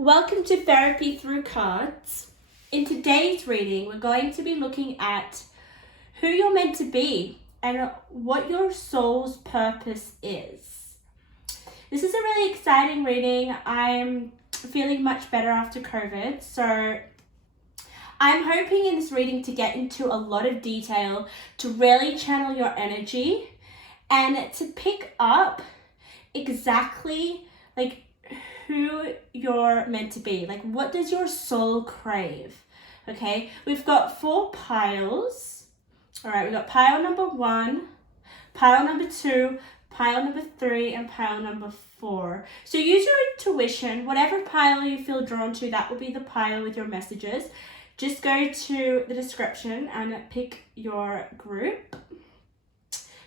Welcome to Therapy Through Cards. In today's reading, we're going to be looking at who you're meant to be and what your soul's purpose is. This is a really exciting reading. I'm feeling much better after COVID, so I'm hoping in this reading to get into a lot of detail, to really channel your energy and to pick up exactly who you're meant to be. Like, what does your soul crave? Okay, we've got 4 piles. All right, we've got pile number 1, pile number 2, pile number 3, and pile number 4. So use your intuition. Whatever pile you feel drawn to, that will be the pile with your messages. Just go to the description and pick your group,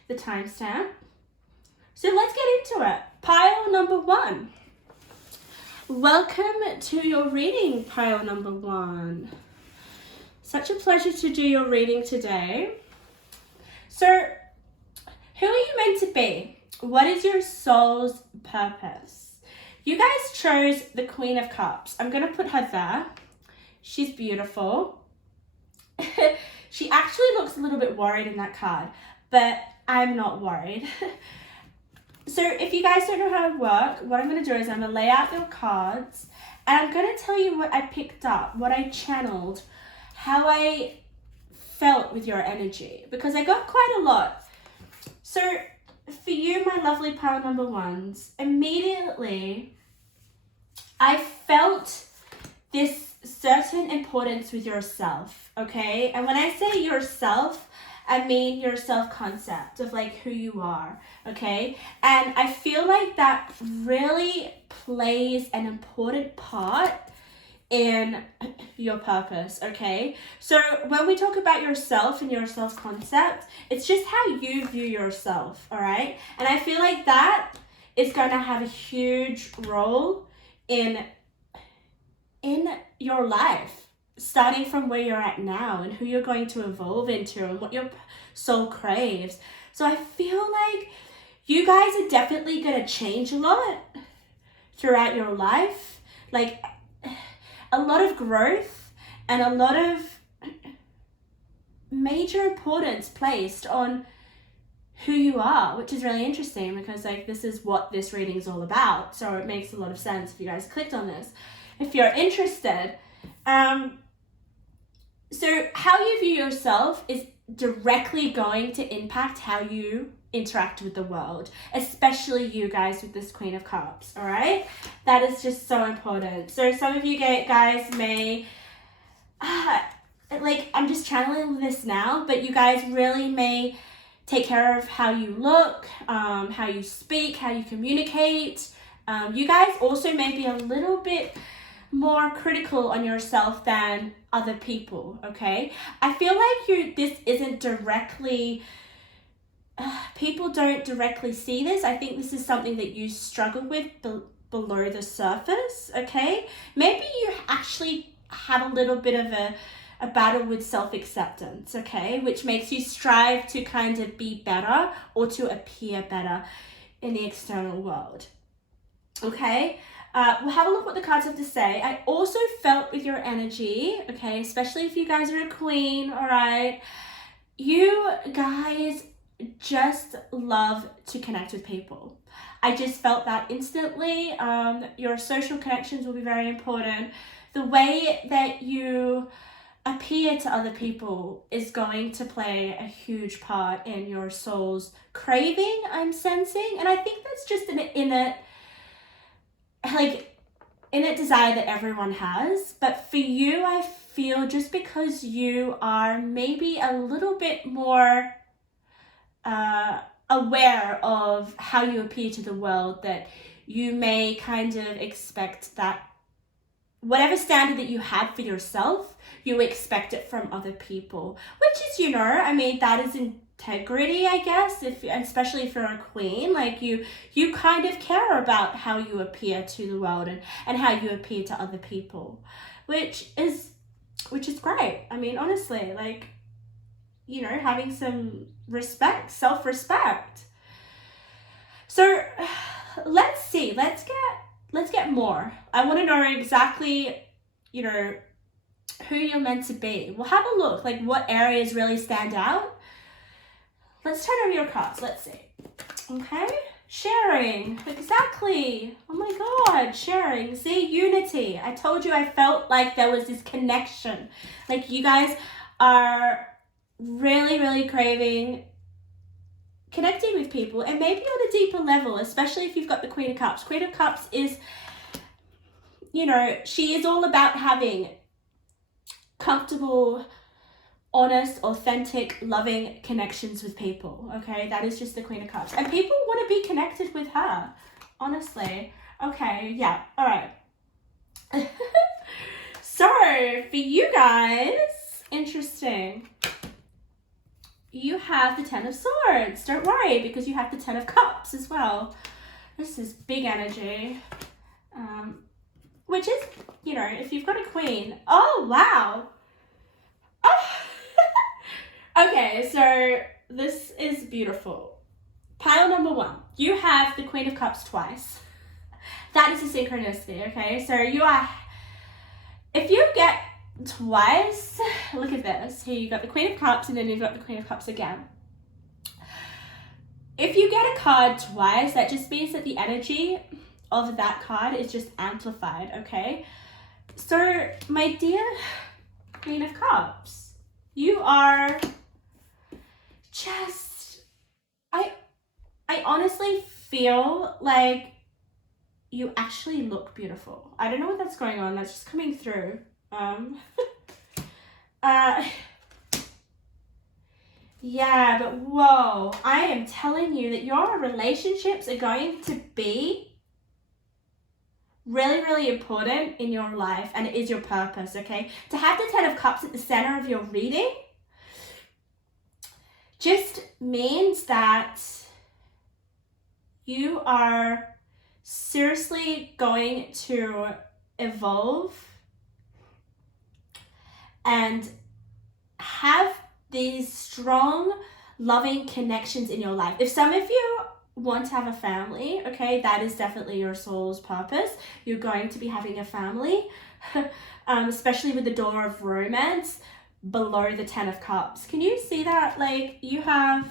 the timestamp. So let's get into it. Pile number 1. Welcome to your reading, pile number 1. Such a pleasure to do your reading today. So, who are you meant to be? What is your soul's purpose? You guys chose the Queen of Cups. I'm going to put her there. She's beautiful. She actually looks a little bit worried in that card, but I'm not worried. So if you guys don't know how to work, what I'm going to do is I'm going to lay out your cards and I'm going to tell you what I picked up, what I channeled, how I felt with your energy, because I got quite a lot. So for you, my lovely pile number 1s, immediately I felt this certain importance with yourself, okay? And when I say yourself, I mean your self-concept of who you are, okay? And I feel like that really plays an important part in your purpose, okay? So when we talk about yourself and your self-concept, it's just how you view yourself, all right? And I feel like that is going to have a huge role in your life, starting from where you're at now and who you're going to evolve into and what your soul craves. So I feel like you guys are definitely going to change a lot throughout your life. Like a lot of growth and a lot of major importance placed on who you are, which is really interesting because this is what this reading is all about. So it makes a lot of sense if you guys clicked on this. If you're interested, so how you view yourself is directly going to impact how you interact with the world, especially you guys with this Queen of Cups, all right? That is just so important. So some of you guys may, I'm just channeling this now, but you guys really may take care of how you look, how you speak, how you communicate. You guys also may be a little bit more critical on yourself than other people, okay? I feel like this isn't directly, people don't directly see this. I think this is something that you struggle with below the surface, okay? Maybe you actually have a little bit of a battle with self-acceptance, okay? Which makes you strive to kind of be better or to appear better in the external world, okay? We'll have a look what the cards have to say. I also felt with your energy, okay, especially if you guys are a queen, all right? You guys just love to connect with people. I just felt that instantly. Your social connections will be very important. The way that you appear to other people is going to play a huge part in your soul's craving, I'm sensing. And I think that's just an innate desire that everyone has. But for you, I feel just because you are maybe a little bit more aware of how you appear to the world, that you may kind of expect that whatever standard that you have for yourself, you expect it from other people, which is, that is integrity, I guess, especially if you're a queen. You kind of care about how you appear to the world and how you appear to other people, which is great. Honestly, having some respect, self-respect. So let's get more. I want to know exactly, you know, who you're meant to be. We'll have a look, like what areas really stand out. Let's turn over your cards. Let's see. Okay. Sharing. Exactly. Oh my God. Sharing. See, unity. I told you I felt like there was this connection. Like you guys are really, really craving connecting with people, and maybe on a deeper level, especially if you've got the Queen of Cups. Queen of Cups is, you know, she is all about having comfortable, honest, authentic, loving connections with people. Okay, that is just the Queen of Cups, and people want to be connected with her, honestly. Okay, yeah, all right. So for you guys, interesting, you have the Ten of Swords. Don't worry, because you have the Ten of Cups as well. This is big energy, which is, you know, if you've got a queen. Oh wow. Oh. Okay, so this is beautiful. Pile number 1, you have the Queen of Cups twice. That is a synchronicity. Okay, so you are, if you get twice, look at this. Here you got the Queen of Cups, and then you've got the Queen of Cups again. If you get a card twice, that just means that the energy of that card is just amplified. Okay, so my dear Queen of Cups, you are just, I honestly feel like you actually look beautiful. I don't know what that's going on. That's just coming through. Yeah, but whoa, I am telling you that your relationships are going to be really, really important in your life, and it is your purpose, okay? To have the Ten of Cups at the center of your reading just means that you are seriously going to evolve and have these strong, loving connections in your life. If some of you want to have a family, okay, that is definitely your soul's purpose. You're going to be having a family, especially with the Door of Romance below the Ten of Cups. Can you see that? Like, you have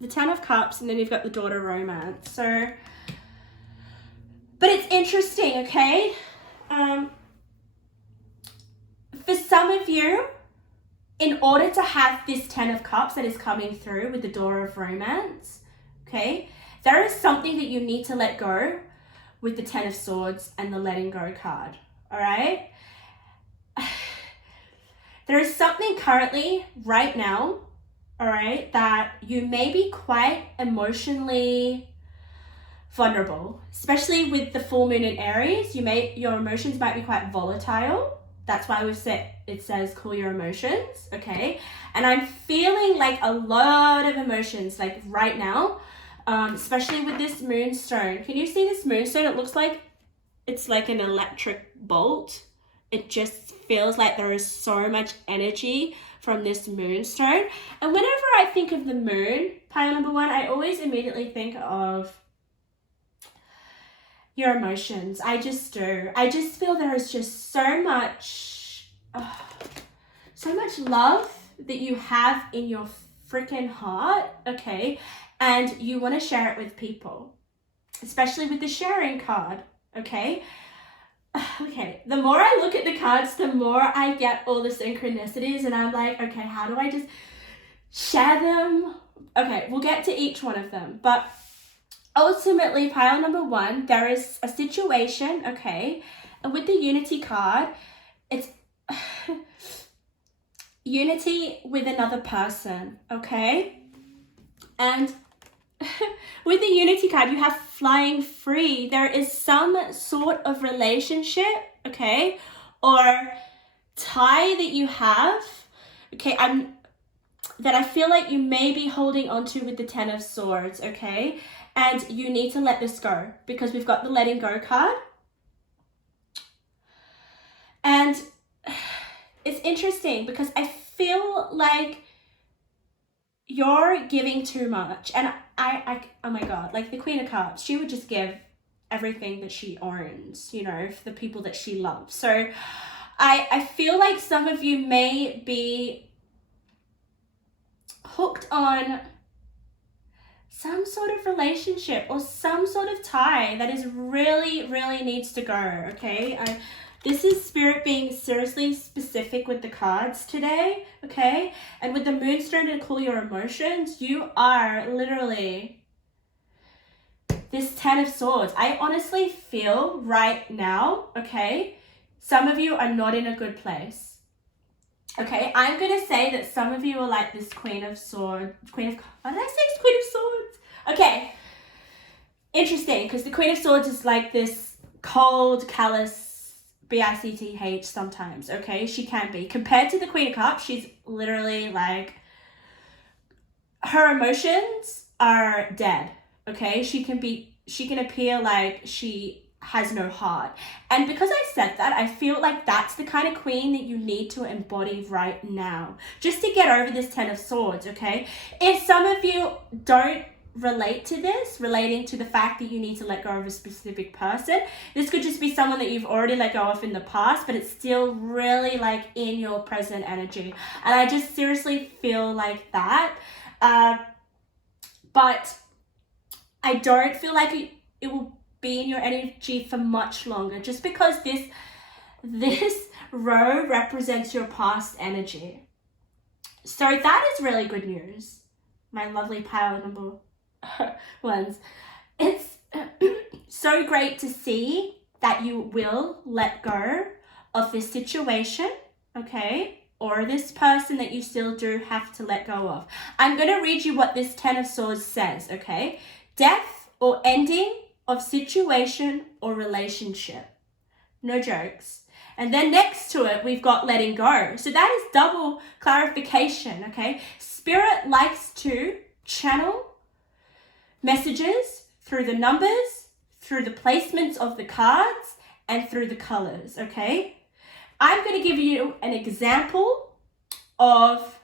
the Ten of Cups, and then you've got the Door of Romance. So, but it's interesting, okay? For some of you, in order to have this Ten of Cups that is coming through with the Door of Romance, okay, there is something that you need to let go with the Ten of Swords and the Letting Go card, all right? There is something currently, right now, all right, that you may be quite emotionally vulnerable, especially with the full moon in Aries. Your emotions might be quite volatile. That's why it says cool your emotions, okay? And I'm feeling like a lot of emotions, like right now, especially with this moonstone. Can you see this moonstone? It looks like it's like an electric bolt. It just feels like there is so much energy from this moonstone. And whenever I think of the moon, pile number 1, I always immediately think of your emotions. I just do. I just feel there is just so much love that you have in your freaking heart, okay? And you want to share it with people, especially with the sharing card, okay? Okay, the more I look at the cards, the more I get all the synchronicities, and I'm like, okay, how do I just share them? Okay, we'll get to each one of them, but ultimately, pile number 1, there is a situation, okay? And with the Unity card, it's unity with another person, okay? And with the Unity card, you have flying free. There is some sort of relationship, okay, or tie that you have, okay, that I feel like you may be holding onto with the Ten of Swords, okay? And you need to let this go, because we've got the Letting Go card. And it's interesting because I feel like you're giving too much. And I oh my God, like the Queen of Cups, she would just give everything that she owns, you know, for the people that she loves. So I feel like some of you may be hooked on some sort of relationship or some sort of tie that is really, really needs to go, okay? This is Spirit being seriously specific with the cards today, okay? And with the Moonstone to cool your emotions, you are literally this 10 of Swords. I honestly feel right now, okay, some of you are not in a good place. Okay, I'm going to say that some of you are like this Queen of Swords. What did I say? Queen of Swords. Okay. Interesting, because the Queen of Swords is like this cold, callous, B-I-C-T-H sometimes, okay? She can be. Compared to the Queen of Cups, she's literally like, her emotions are dead, okay? She can appear like she has no heart. And because I said that, I feel like that's the kind of queen that you need to embody right now, just to get over this 10 of Swords, okay? If some of you don't relate to this, relating to the fact that you need to let go of a specific person, this could just be someone that you've already let go of in the past, but it's still really like in your present energy. And I just seriously feel like that. But I don't feel like it will be in your energy for much longer, just because this row represents your past energy. So that is really good news, my lovely pile number ones. It's so great to see that you will let go of this situation, okay, or this person that you still do have to let go of. I'm going to read you what this 10 of Swords says, okay? Death or ending of situation or relationship. No jokes. And then next to it, we've got letting go. So that is double clarification, okay? Spirit likes to channel messages through the numbers, through the placements of the cards, and through the colors, okay? I'm going to give you an example of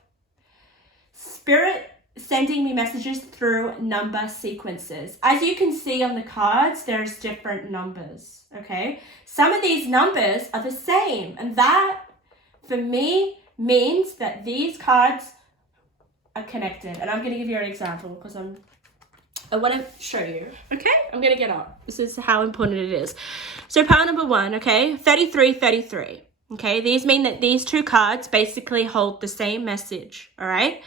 Spirit sending me messages through number sequences. As you can see on the cards, there's different numbers, okay? Some of these numbers are the same, and that, for me, means that these cards are connected. And I'm going to give you an example because I want to show you, okay? I'm going to get up. This is how important it is. So pile number 1, okay? 33, 33, okay? These mean that these two cards basically hold the same message, all right?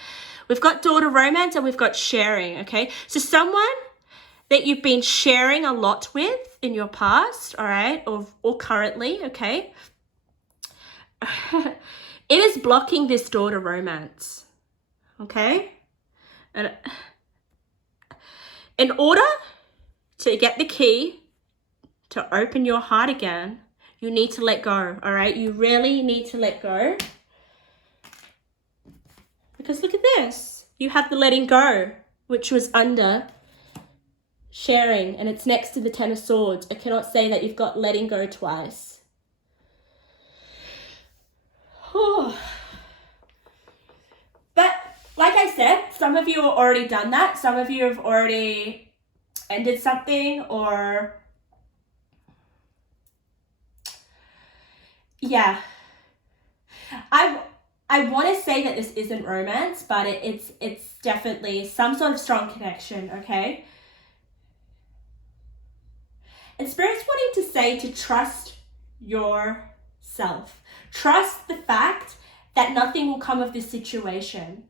We've got daughter romance and we've got sharing, okay? So someone that you've been sharing a lot with in your past, all right, or currently, okay? It is blocking this daughter romance, okay? And in order to get the key to open your heart again, you need to let go, all right? You really need to let go. Because look at this. You have the letting go, which was under sharing, and it's next to the 10 of Swords. I cannot say that you've got letting go twice. But like I said, some of you have already done that. Some of you have already ended something, or yeah. I want to say that this isn't romance, but it's definitely some sort of strong connection, okay? And Spirit's wanting to say to trust yourself. Trust the fact that nothing will come of this situation.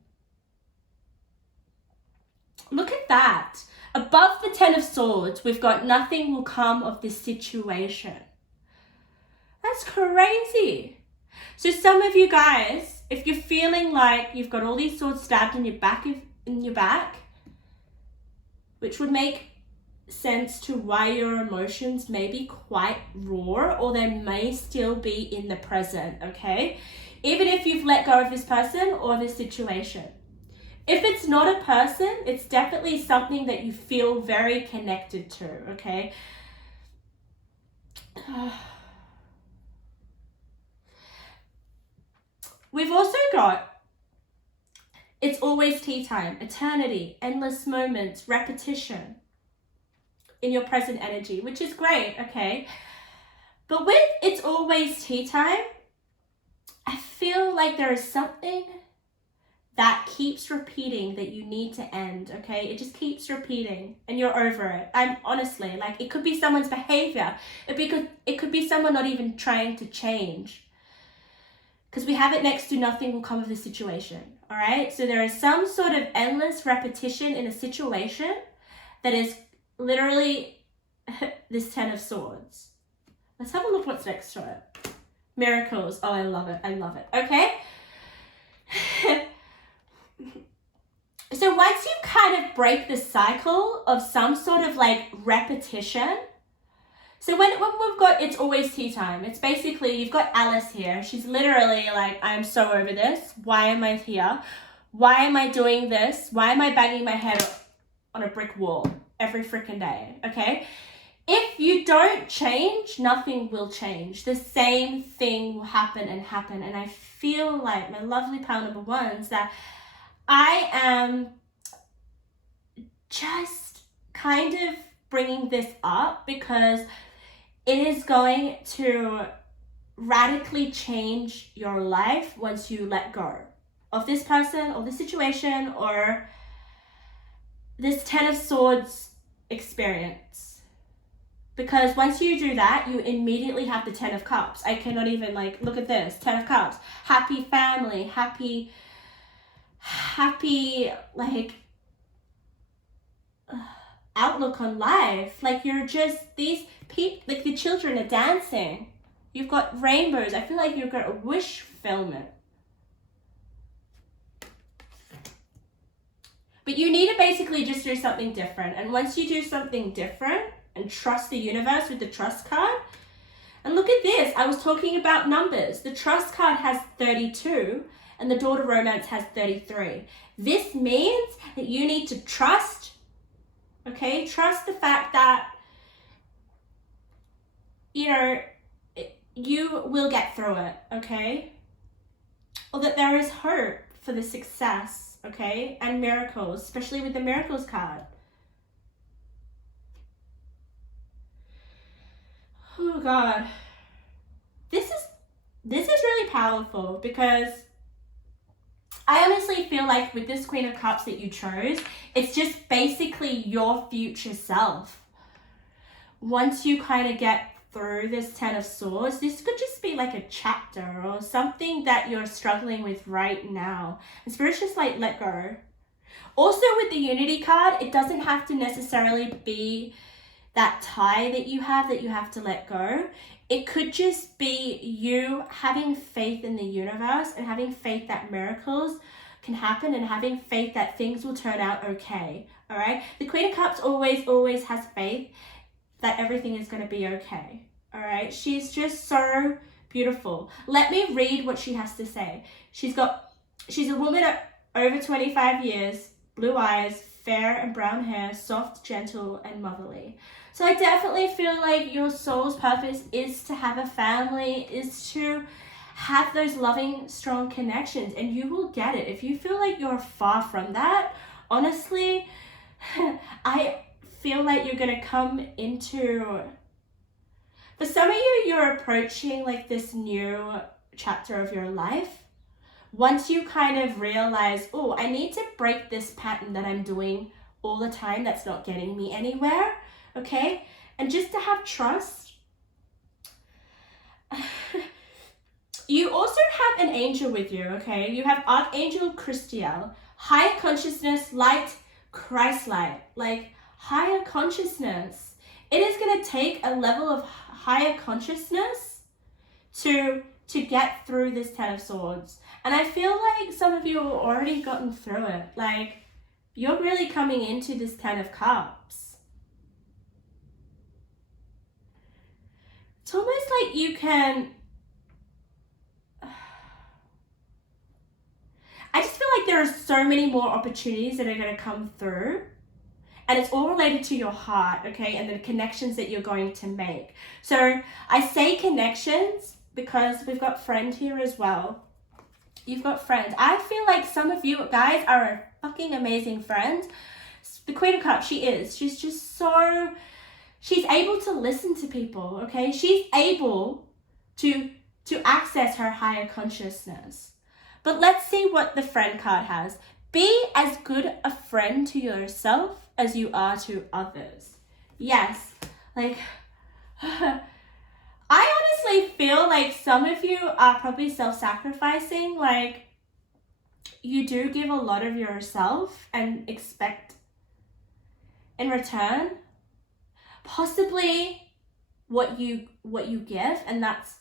Look at that. Above the 10 of Swords, we've got nothing will come of this situation. That's crazy. So some of you guys, if you're feeling like you've got all these swords stabbed in your back, which would make sense to why your emotions may be quite raw, or they may still be in the present, okay? Even if you've let go of this person or this situation. If it's not a person, it's definitely something that you feel very connected to, okay? We've also got, it's always tea time, eternity, endless moments, repetition. in your present energy, which is great, okay? But with It's Always Tea Time, I feel like there is something that keeps repeating that you need to end, okay? It just keeps repeating and you're over it. I'm honestly, like, it could be someone's behavior. It could be someone not even trying to change. Because we have it next to nothing will come of the situation, all right? So there is some sort of endless repetition in a situation that is literally this 10 of Swords. Let's have a look what's next to it. Miracles. Oh, I love it. I love it. Okay? So once you kind of break the cycle of some sort of like repetition, so when we've got It's Always Tea Time, it's basically, you've got Alice here. She's literally like, I'm so over this. Why am I here? Why am I doing this? Why am I banging my head on a brick wall every freaking day? Okay? If you don't change, nothing will change. The same thing will happen and happen. And I feel like, my lovely pile number ones, that I am just kind of bringing this up because it is going to radically change your life once you let go of this person or this situation or this 10 of Swords experience. Because once you do that, you immediately have the 10 of Cups. I cannot even, like, look at this, 10 of Cups. Happy family, happy, like, outlook on life. Like, you're just, these people, like, the children are dancing. You've got rainbows. I feel like you've got a wish fulfillment. But you need to basically just do something different. And once you do something different and trust the universe with the trust card, and look at this, I was talking about numbers. The trust card has 32 and the daughter romance has 33. This means that you need to trust, okay? Trust the fact that, you know, you will get through it, okay? Or that there is hope for the success, okay? And miracles, especially with the miracles card. Oh God. This is really powerful because I honestly feel like with this Queen of Cups that you chose, it's just basically your future self. Once you kind of get through this 10 of Swords, this could just be like a chapter or something that you're struggling with right now. And Spirit's just like, let go. Also with the Unity card, it doesn't have to necessarily be that tie that you have to let go. It could just be you having faith in the universe and having faith that miracles can happen and having faith that things will turn out okay, all right? The Queen of Cups always has faith that everything is going to be okay, all right? She's just so beautiful. Let me read what she has to say. She's a woman of over 25 years, blue eyes, fair and brown hair, soft, gentle, and motherly. So I definitely feel like your soul's purpose is to have a family, is to have those loving, strong connections, and you will get it. If you feel like you're far from that, honestly, I feel like you're going to come into, for some of you, you're approaching like this new chapter of your life. Once you kind of realize, oh, I need to break this pattern that I'm doing all the time that's not getting me anywhere, okay? And just to have trust. You also have an angel with you, okay? You have Archangel Christiel, high consciousness, light, Christ light, like higher consciousness. It is going to take a level of higher consciousness to get through this 10 of Swords. And I feel like some of you have already gotten through it. Like, you're really coming into this 10 of Cups. It's almost like you can, I just feel like there are so many more opportunities that are going to come through. And it's all related to your heart, okay? And the connections that you're going to make. So I say connections because we've got friend here as well. You've got friends. I feel like some of you guys are a fucking amazing friend. The Queen of Cups, she is. She's just so she's able to listen to people, okay? She's able to access her higher consciousness. But let's see what the friend card has. Be as good a friend to yourself as you are to others. Yes, like, I honestly feel like some of you are probably self-sacrificing. Like, you do give a lot of yourself and expect in return possibly what you give, and that's,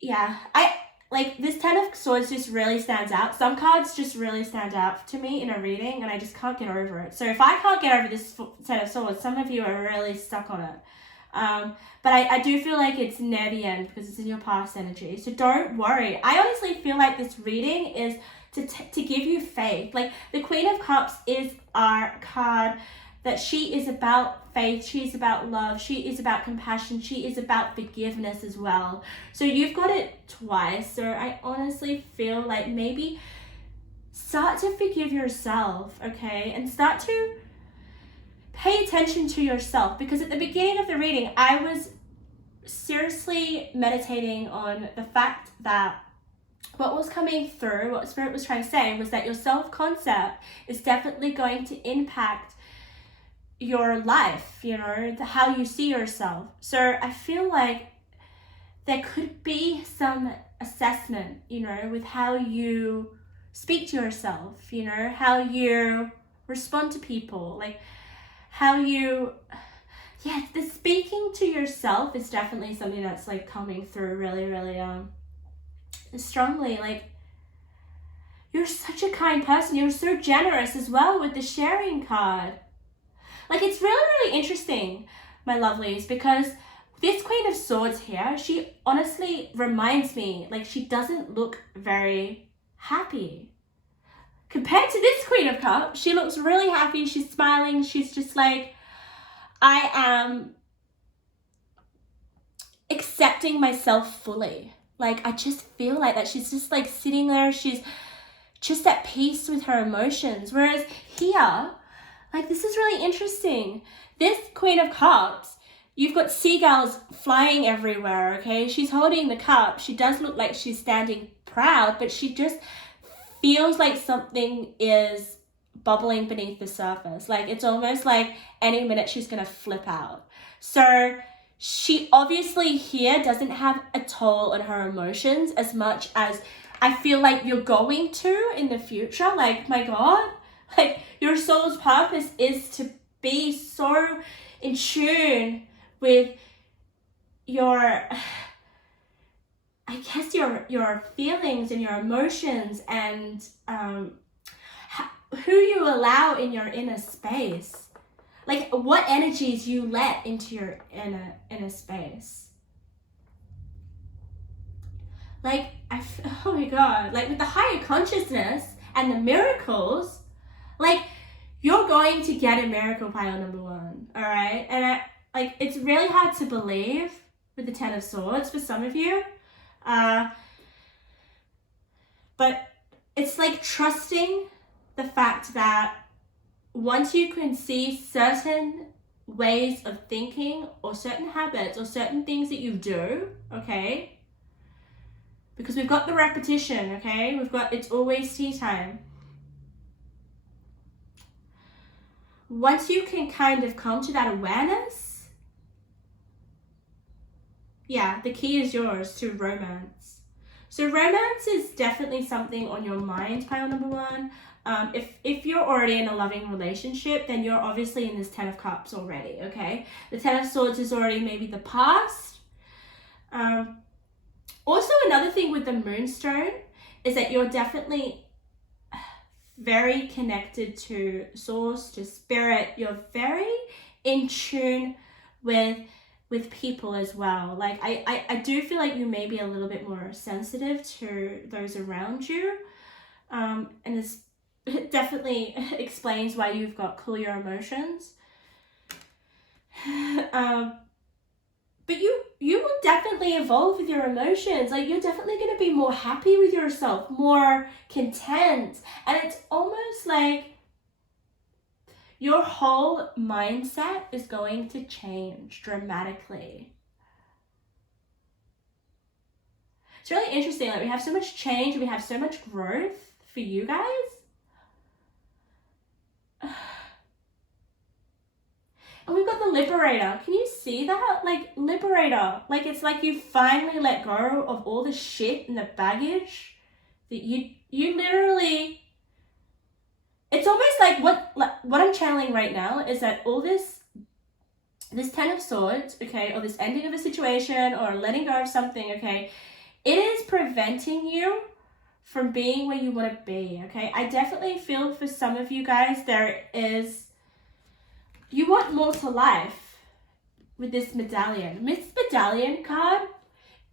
yeah, I like this 10 of Swords just really stands out. Some cards just really stand out to me in a reading, and I just can't get over it. So if I can't get over this 10 of Swords, some of you are really stuck on it. But I do feel like it's near the end because it's in your past energy. So don't worry. I honestly feel like this reading is to give you faith. Like, the Queen of Cups is our card that she is about faith, she is about love, she is about compassion, she is about forgiveness as well. So you've got it twice. So I honestly feel like maybe start to forgive yourself, okay? And start to pay attention to yourself, because at the beginning of the reading, I was seriously meditating on the fact that what was coming through, what Spirit was trying to say, was that your self-concept is definitely going to impact your life, you know, how you see yourself. So I feel like there could be some assessment, you know, with how you speak to yourself, you know, how you respond to people, like how you, yeah, the speaking to yourself is definitely something that's like coming through really, really strongly. Like, you're such a kind person. You're so generous as well with the sharing card. Like, it's really, really interesting, my lovelies, because this Queen of Swords here, she honestly reminds me, like, she doesn't look very happy. Compared to this Queen of Cups, she looks really happy, she's smiling, she's just like, I am accepting myself fully. Like, I just feel like that she's just like sitting there, she's just at peace with her emotions. Whereas here, like, this is really interesting. This Queen of Cups, you've got seagulls flying everywhere, okay? She's holding the cup. She does look like she's standing proud, but she just feels like something is bubbling beneath the surface. Like, it's almost like any minute she's gonna flip out. So she obviously here doesn't have a toll on her emotions as much as I feel like you're going to in the future. Like, my God, like, your soul's purpose is to be so in tune with your, I guess, your feelings and your emotions, and who you allow in your inner space. Like, what energies you let into your inner space. Like, oh my God, like with the higher consciousness and the miracles, like, you're going to get a miracle pile number one, all right? And like, it's really hard to believe with the 10 of Swords for some of you. But it's like trusting the fact that once you can see certain ways of thinking or certain habits or certain things that you do, okay? Because we've got the repetition, okay? We've got, it's always tea time. Once you can kind of come to that awareness, yeah, the key is yours to romance. So romance is definitely something on your mind, pile number one. If you're already in a loving relationship, then you're obviously in this 10 of Cups already, okay? The 10 of Swords is already maybe the past. Also, another thing with the Moonstone is that you're definitely very connected to Source, to Spirit. You're very in tune with people as well. Like, I do feel like you may be a little bit more sensitive to those around you. And it definitely explains why you've got clear emotions. But you will definitely evolve with your emotions. Like, you're definitely going to be more happy with yourself, more content. And it's almost like your whole mindset is going to change dramatically. It's really interesting. Like, we have so much change, we have so much growth for you guys. And we've got the Liberator. Can you see that? Like, Liberator. Like, it's like you finally let go of all the shit and the baggage that you literally... It's almost like what I'm channeling right now is that all this Ten of Swords, okay, or this ending of a situation or letting go of something, okay, it is preventing you from being where you want to be, okay? I definitely feel for some of you guys you want more to life with this medallion. This medallion card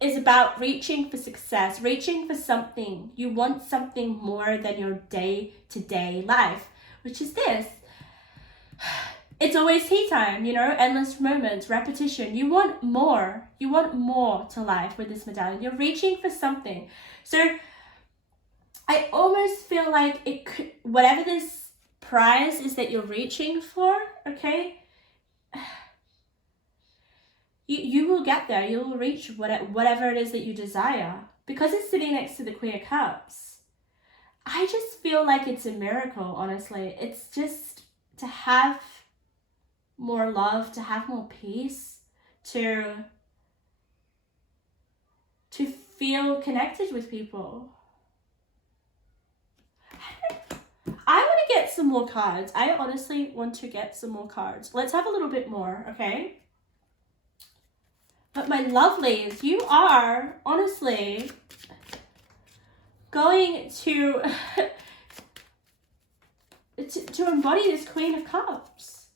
is about reaching for success, reaching for something. You want something more than your day-to-day life, which is this. It's always tea time, you know, endless moments, repetition. You want more. You want more to life with this medallion. You're reaching for something. So I almost feel like it could, whatever this prize is that you're reaching for, okay, you will get there. You will reach whatever it is that you desire, because it's sitting next to the Queen of Cups. I just feel like it's a miracle, honestly. It's just to have more love, to have more peace, to feel connected with people. I want to get some more cards. I honestly want to get some more cards. Let's have a little bit more, okay? But my lovelies, you are honestly going to to embody this Queen of Cups.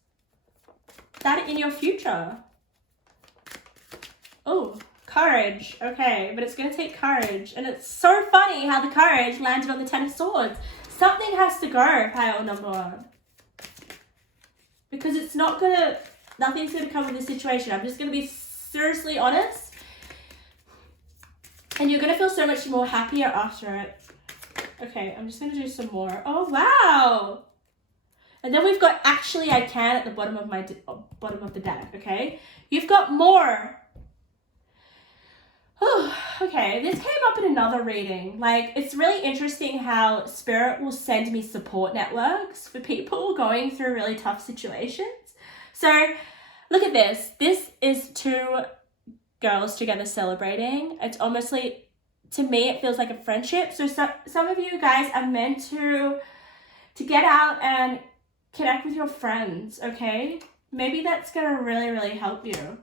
That in your future. Oh, courage. Okay, but it's going to take courage. And it's so funny how the courage landed on the Ten of Swords. Something has to go, pile number one. Because it's not going to... Nothing's going to come with this situation. I'm just going to be seriously honest. And you're going to feel so much more happier after it. Okay, I'm just going to do some more. Oh, wow. And then we've got actually I can at the bottom of my bottom of the deck, okay? You've got more. Oh, okay, this came up in another reading. Like, it's really interesting how Spirit will send me support networks for people going through really tough situations. So, look at this. This is two girls together celebrating. It's almost like, to me, it feels like a friendship. So, some of you guys are meant to get out and connect with your friends, okay? Maybe that's going to really, really help you.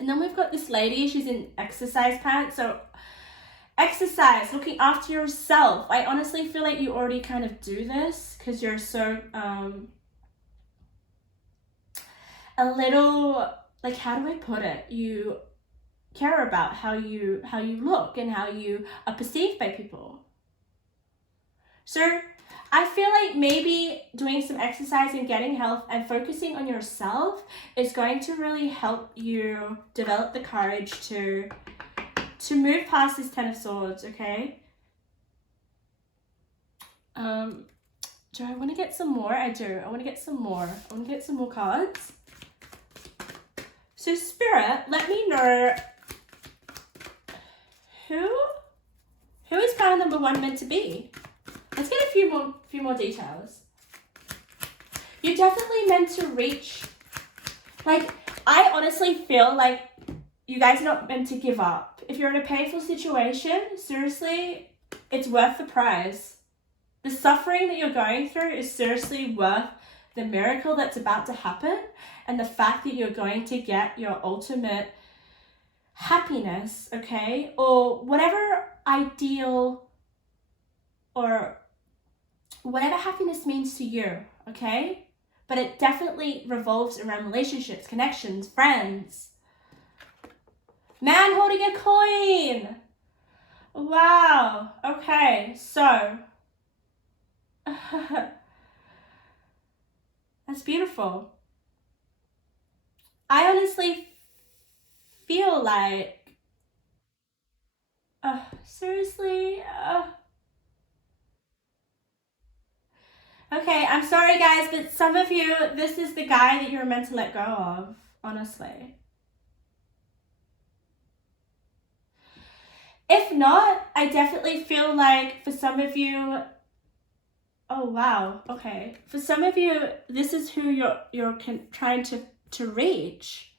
And then we've got this lady, she's in exercise pants. So exercise, looking after yourself. I honestly feel like you already kind of do this because you're so, a little, like, how do I put it? You care about how you look and how you are perceived by people. So I feel like maybe doing some exercise and getting health and focusing on yourself is going to really help you develop the courage to move past this Ten of Swords, okay? Do I want to get some more? I do. I want to get some more. I want to get some more cards. So Spirit, let me know who is pile number one meant to be? Let's get a few more details. You're definitely meant to reach, like, I honestly feel like you guys are not meant to give up. If you're in a painful situation, seriously, it's worth the prize. The suffering that you're going through is seriously worth the miracle that's about to happen, and the fact that you're going to get your ultimate happiness, okay? Or whatever ideal or whatever happiness means to you, okay? But it definitely revolves around relationships, connections, friends. Man holding a coin. Wow. Okay, so that's beautiful. I honestly feel like, seriously, Okay, I'm sorry guys, but some of you, this is the guy that you're meant to let go of, honestly. If not, I definitely feel like for some of you, oh wow, okay. For some of you, this is who you're trying to reach.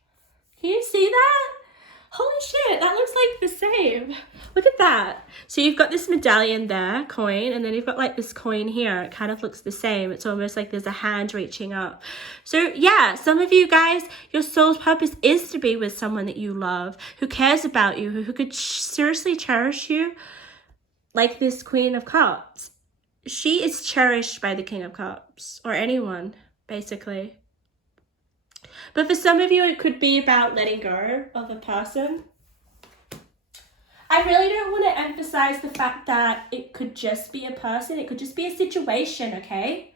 Can you see that? Holy shit, that looks like the same. Look at that. So you've got this medallion there, coin, and then you've got like this coin here. It kind of looks the same. It's almost like there's a hand reaching up. So yeah, some of you guys, your soul's purpose is to be with someone that you love, who cares about you, who could seriously cherish you, like this Queen of Cups. She is cherished by the King of Cups, or anyone, basically. But for some of you, it could be about letting go of a person. I really don't want to emphasize the fact that it could just be a person. It could just be a situation, okay?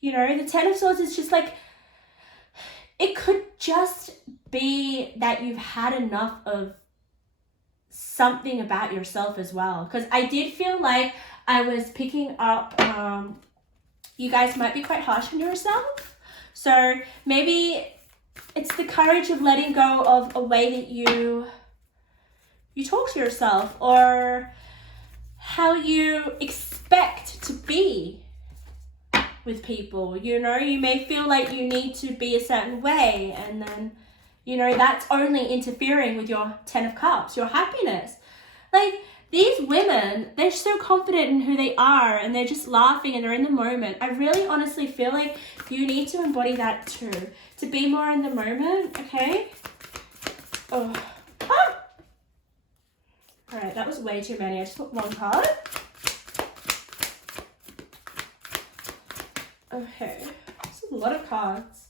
You know, the Ten of Swords is just like, it could just be that you've had enough of something about yourself as well. Because I did feel like I was picking up, you guys might be quite harsh on yourself. So maybe it's the courage of letting go of a way that you talk to yourself, or how you expect to be with people. You know, you may feel like you need to be a certain way, and then, you know, that's only interfering with your Ten of Cups, your happiness. Like, these women, they're so confident in who they are, and they're just laughing and they're in the moment. I really honestly feel like you need to embody that too, to be more in the moment, okay? Oh. Ah! All right, that was way too many. I just put one card. Okay, this is a lot of cards.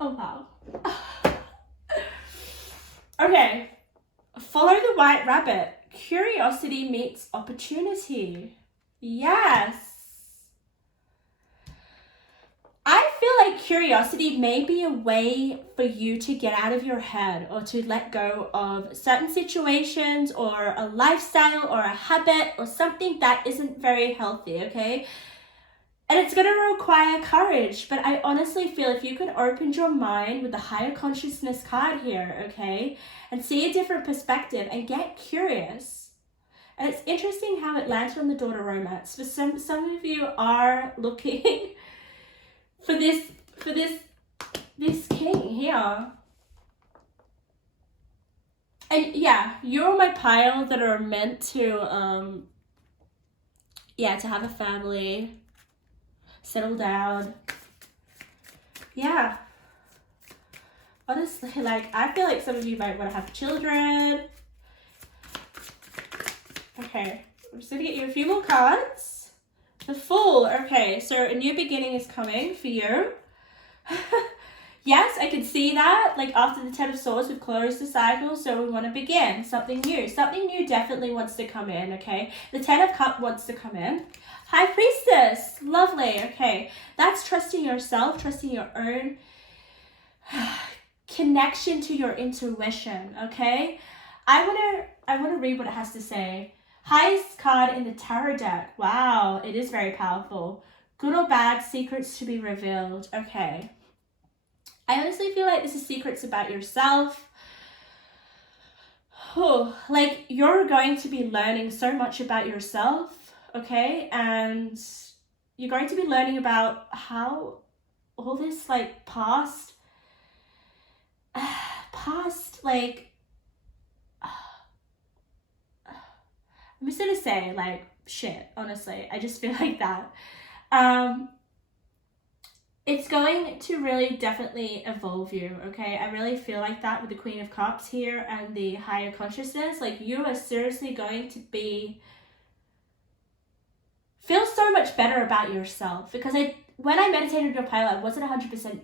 Oh, wow. Okay, follow the white rabbit. Curiosity meets opportunity. Yes. I feel like curiosity may be a way for you to get out of your head, or to let go of certain situations or a lifestyle or a habit or something that isn't very healthy, okay? And it's going to require courage, but I honestly feel if you can open your mind with the higher consciousness card here, okay, and see a different perspective and get curious. And it's interesting how it landed on the daughter romance. For some of you are looking for this king here. And yeah, you're on my pile that are meant to to have a family, settle down. Yeah. Honestly, like, I feel like some of you might want to have children. Okay, I'm just gonna get you a few more cards. The Fool. Okay, so a new beginning is coming for you. Yes, I can see that. Like, after the Ten of Swords, we've closed the cycle, so we want to begin something new. Something new definitely wants to come in, okay? The Ten of Cups wants to come in. High Priestess. Lovely. Okay, that's trusting yourself, trusting your own connection to your intuition, okay? I want to read what it has to say. Highest card in the tarot deck. Wow, it is very powerful. Good or bad, secrets to be revealed. Okay. I honestly feel like this is secrets about yourself. Oh, like, you're going to be learning so much about yourself, okay? And you're going to be learning about how all this, like, past, like, I'm just gonna say, like, shit, honestly. I just feel like that. It's going to really definitely evolve you, okay? I really feel like that with the Queen of Cups here and the higher consciousness. Like, you are seriously going to feel so much better about yourself, because when I meditated your pilot, I wasn't 100%,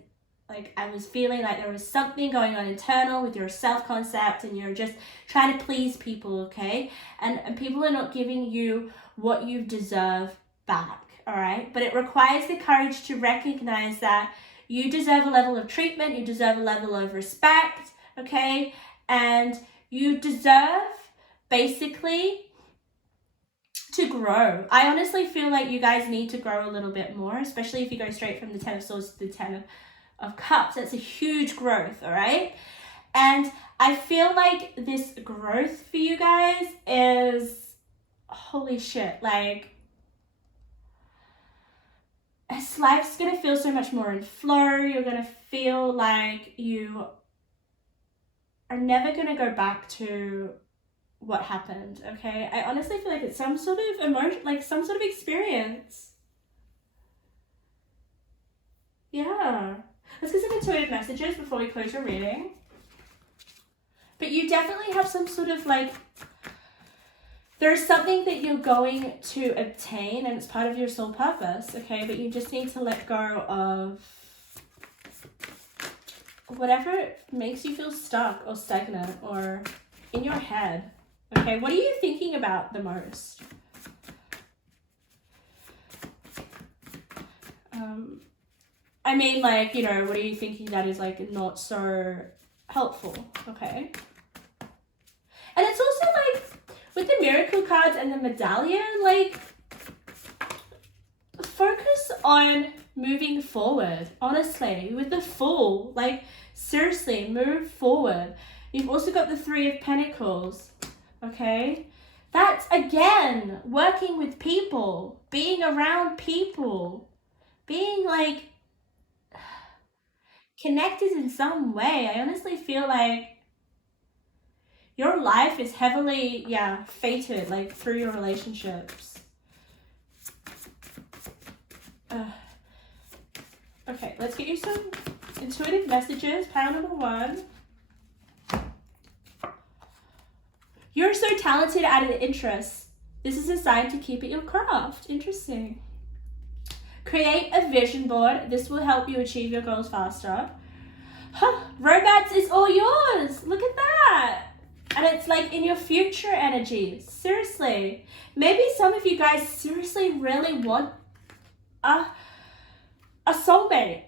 like, I was feeling like there was something going on internal with your self-concept, and you're just trying to please people, okay? And people are not giving you what you deserve back, all right? But it requires the courage to recognize that you deserve a level of treatment, you deserve a level of respect, okay? And you deserve, basically, to grow. I honestly feel like you guys need to grow a little bit more, especially if you go straight from the 10 of Swords to the 10 of Cups. That's a huge growth, all right? And I feel like this growth for you guys is, holy shit, like, life's gonna feel so much more in flow. You're gonna feel like you are never gonna go back to what happened, okay? I honestly feel like it's some sort of emotion, like some sort of experience. Yeah. Let's get some intuitive messages before we close your reading. But you definitely have some sort of like, there's something that you're going to obtain and it's part of your soul purpose, okay? But you just need to let go of whatever makes you feel stuck or stagnant or in your head, okay? What are you thinking about the most? I mean, like, you know, what are you thinking that is like not so helpful, okay? And it's also like, with the miracle cards and the medallion, like, focus on moving forward, honestly. With the Fool, like, seriously, move forward. You've also got the Three of Pentacles, okay? That's, again, working with people, being around people, being, like, connected in some way. I honestly feel like your life is heavily, fated, like, through your relationships. Okay, let's get you some intuitive messages. Pile number 1. You're so talented at an interest. This is a sign to keep at your craft. Interesting. Create a vision board. This will help you achieve your goals faster. Romance is all yours. Look at that. And it's like in your future energy. Seriously. Maybe some of you guys seriously really want a soulmate.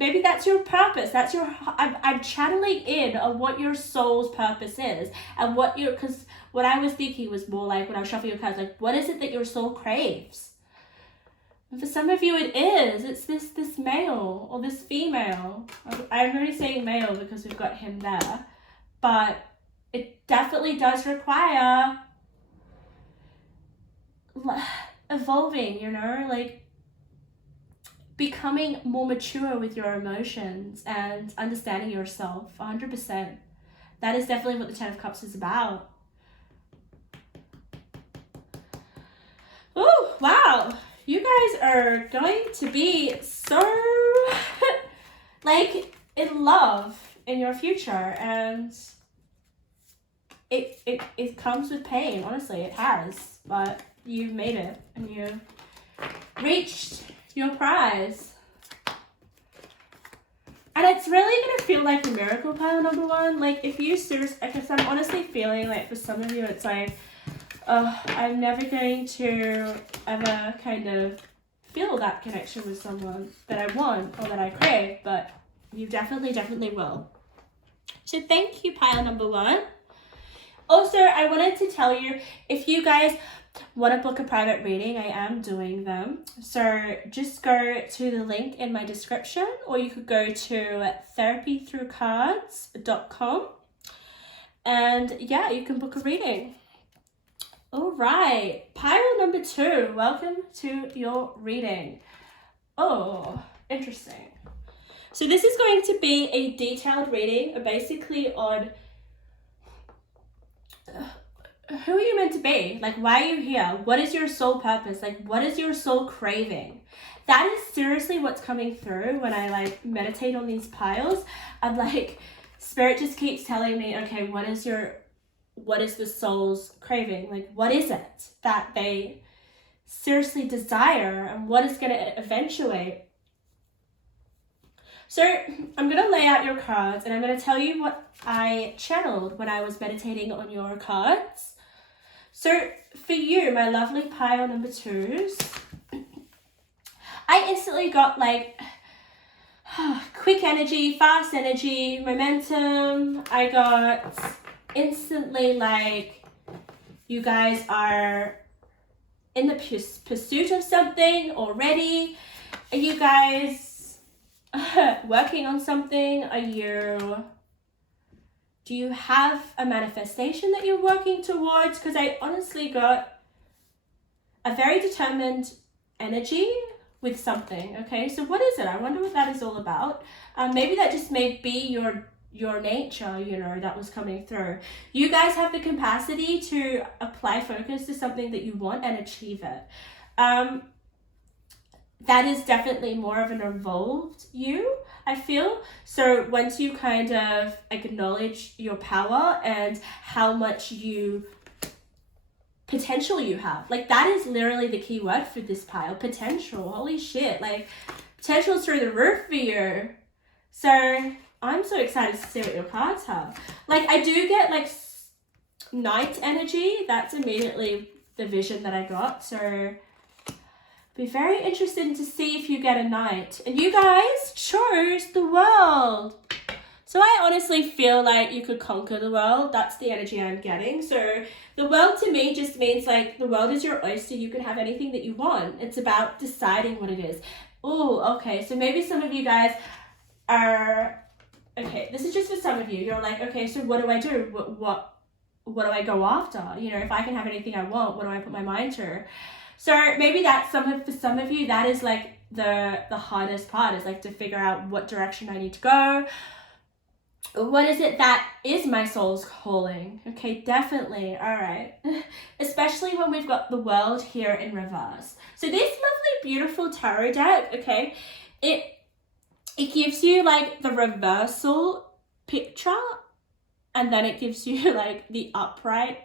Maybe that's your purpose. That's your, I'm channeling in on what your soul's purpose is. And what your, because what I was thinking was more like, when I was shuffling your cards, like, what is it that your soul craves? And for some of you it is. It's this male or this female. I'm only saying male because we've got him there. But it definitely does require evolving, you know, like becoming more mature with your emotions and understanding yourself 100%. That is definitely what the 10 of Cups is about. Oh, wow. You guys are going to be so like in love in your future, and it comes with pain. Honestly, it has, but you've made it and you've reached your prize. And it's really gonna feel like a miracle pile number 1. Like, if you seriously, I guess I'm honestly feeling like for some of you it's like, I'm never going to ever kind of feel that connection with someone that I want or that I crave, but you definitely will. So thank you, pile number 1. Also, I wanted to tell you, if you guys want to book a private reading, I am doing them. So just go to the link in my description, or you could go to therapythroughcards.com and yeah, you can book a reading. All right, pile number 2, welcome to your reading. Oh, interesting. So this is going to be a detailed reading basically on who are you meant to be? Like, why are you here? What is your soul purpose? Like, what is your soul craving? That is seriously what's coming through when I like meditate on these piles. I'm like, Spirit just keeps telling me, okay, what is the soul's craving? Like, what is it that they seriously desire, and what is going to eventuate? So I'm going to lay out your cards, and I'm going to tell you what I channeled when I was meditating on your cards. So for you, my lovely pile number 2s, I instantly got like quick energy, fast energy, momentum. I got instantly like, you guys are in the pursuit of something already? Are you guys working on something? Do you have a manifestation that you're working towards? Because I honestly got a very determined energy with something, okay? So what is it? I wonder what that is all about. Maybe that just may be your nature, you know, that was coming through. You guys have the capacity to apply focus to something that you want and achieve it. That is definitely more of an evolved you, I feel. So once you kind of acknowledge your power and how much potential you have, like that is literally the key word for this pile, potential. Holy shit, like potential's through the roof for you. So I'm so excited to see what your cards have. Like I do get like knight energy. That's immediately the vision that I got. So be very interested to see if you get a knight. And you guys chose the world. So I honestly feel like you could conquer the world. That's the energy I'm getting. So the world to me just means like the world is your oyster. You can have anything that you want. It's about deciding what it is. Oh, okay. So maybe some of you guys are, okay, this is just for some of you. You're like, okay, so what do I do? What do I go after? You know, if I can have anything I want, what do I put my mind to? So maybe that's for some of you, that is like the hardest part, is like to figure out what direction I need to go. What is it that is my soul's calling? Okay, definitely. All right. Especially when we've got the world here in reverse. So this lovely, beautiful tarot deck, okay, it gives you like the reversal picture, and then it gives you like the upright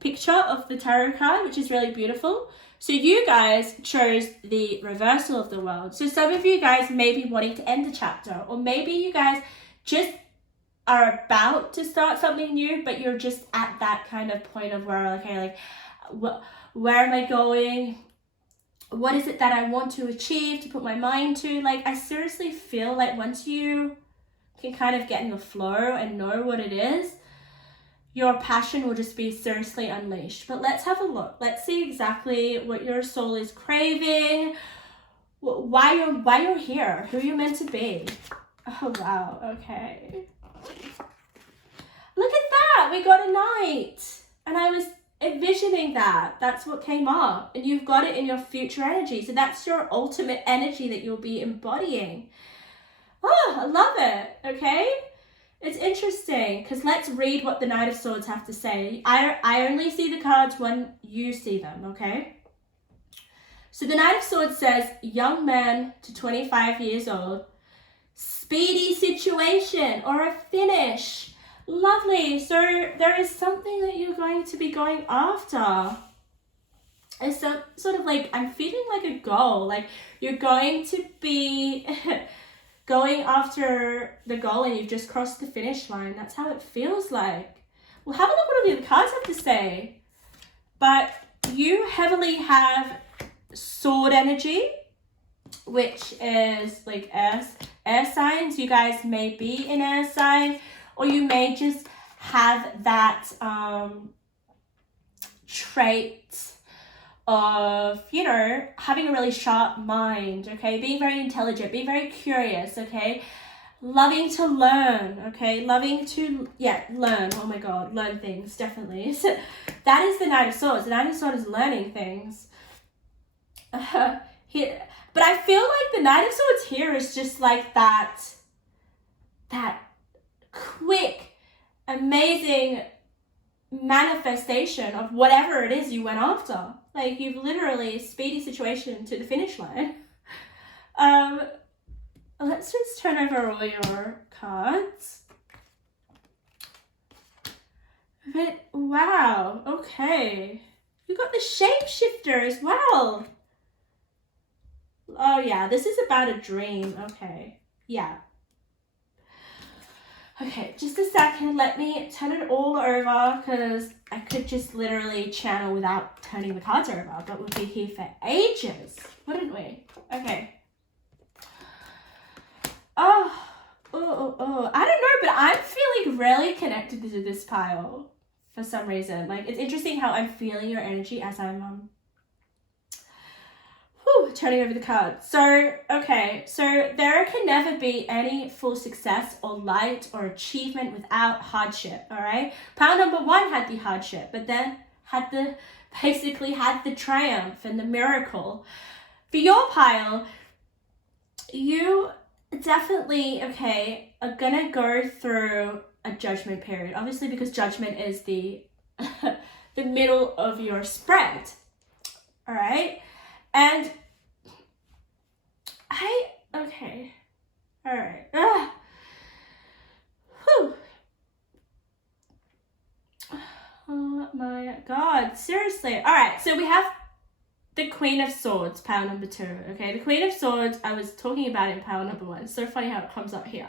picture of the tarot card, which is really beautiful. So you guys chose the reversal of the world. So some of you guys may be wanting to end the chapter, or maybe you guys just are about to start something new, but you're just at that kind of point of where, okay, like, where am I going? What is it that I want to achieve, to put my mind to? Like, I seriously feel like once you can kind of get in the flow and know what it is, your passion will just be seriously unleashed. But let's have a look. Let's see exactly what your soul is craving, why you're here, who you're meant to be. Oh, wow. Okay. Look at that. We got a knight. And I was envisioning that. That's what came up. And you've got it in your future energy. So that's your ultimate energy that you'll be embodying. Oh, I love it. Okay. It's interesting, because let's read what the Knight of Swords have to say. I only see the cards when you see them, okay? So the Knight of Swords says, young man to 25 years old, speedy situation or a finish. Lovely. So there is something that you're going to be going after. It's sort of like, I'm feeling like a goal. Like you're going to be going after the goal and you've just crossed the finish line. That's how it feels like. Well, have a look what all the cards have to say. But you heavily have sword energy, which is like air signs. You guys may be in air sign, or you may just have that trait of, you know, having a really sharp mind, okay, being very intelligent, being very curious, okay, loving to learn, okay, loving to, learn, oh my god, learn things, definitely. So that is the Knight of Swords. The Knight of Swords is learning things. Here, but I feel like the Knight of Swords here is just like that quick, amazing manifestation of whatever it is you went after. Like you've literally speedy situation to the finish line. Let's just turn over all your cards. But wow, okay. You got the shapeshifter as well. Oh yeah, this is about a dream. Okay, yeah. Okay, just a second. Let me turn it all over, because I could just literally channel without turning the cards over, but we'd be here for ages, wouldn't we? Okay. Oh. I don't know, but I'm feeling really connected to this pile for some reason. Like, it's interesting how I'm feeling your energy as I'm Turning over the cards. So, okay, so there can never be any full success or light or achievement without hardship, all right? Pile number 1 had the hardship, but then basically had the triumph and the miracle. For your pile, you definitely, okay, are gonna go through a judgment period, obviously, because judgment is the the middle of your spread, all right? And okay, all right. Whew. Oh my God, seriously. All right, so we have the Queen of Swords, pile number 2, okay? The Queen of Swords, I was talking about in pile number 1. It's so funny how it comes up here.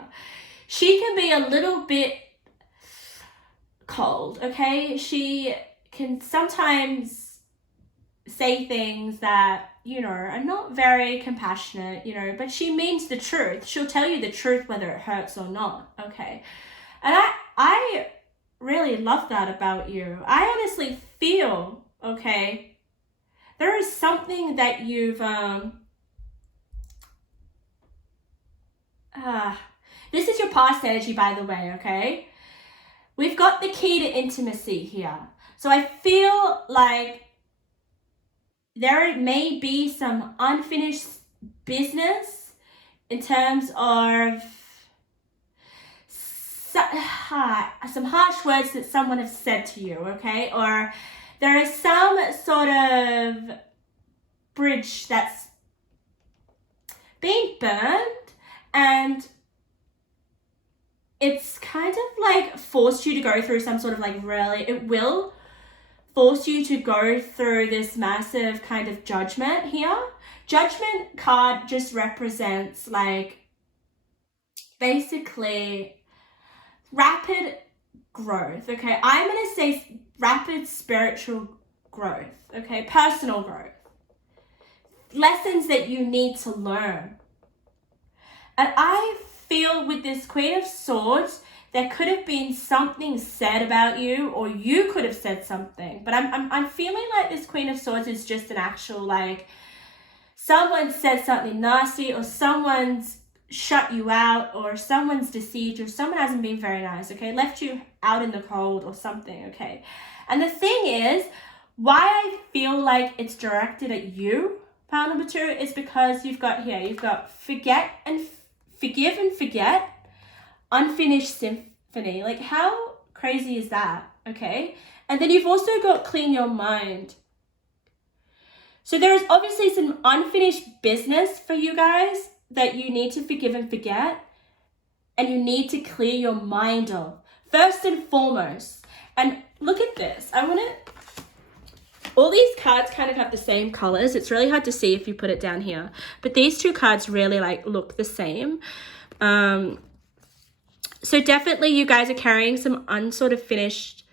She can be a little bit cold, okay? She can sometimes say things that, you know, are not very compassionate, you know, but she means the truth. She'll tell you the truth whether it hurts or not, okay? And I really love that about you. I honestly feel, okay, there is something that you've, this is your past energy, by the way, okay? We've got the key to intimacy here. So I feel like there may be some unfinished business in terms of some harsh words that someone has said to you, okay? Or there is some sort of bridge that's being burned, and it's kind of like forced you to go through some sort of like it will force you to go through this massive kind of judgment here. Judgment card just represents like basically rapid growth, okay? I'm going to say rapid spiritual growth, okay? Personal growth. Lessons that you need to learn. And I feel with this Queen of Swords, there could have been something said about you, or you could have said something. But I'm feeling like this Queen of Swords is just an actual, like, someone said something nasty, or someone's shut you out, or someone's deceived you, or someone hasn't been very nice, okay? Left you out in the cold or something, okay? And the thing is, why I feel like it's directed at you, pile number 2, is because you've got forgive and forget, unfinished symphony. Like, how crazy is that, okay? And then you've also got clean your mind. So there is obviously some unfinished business for you guys that you need to forgive and forget, and you need to clear your mind of, first and foremost. And look at this. All these cards kind of have the same colors. It's really hard to see if you put it down here, but these 2 cards really like look the same. So definitely you guys are carrying some finished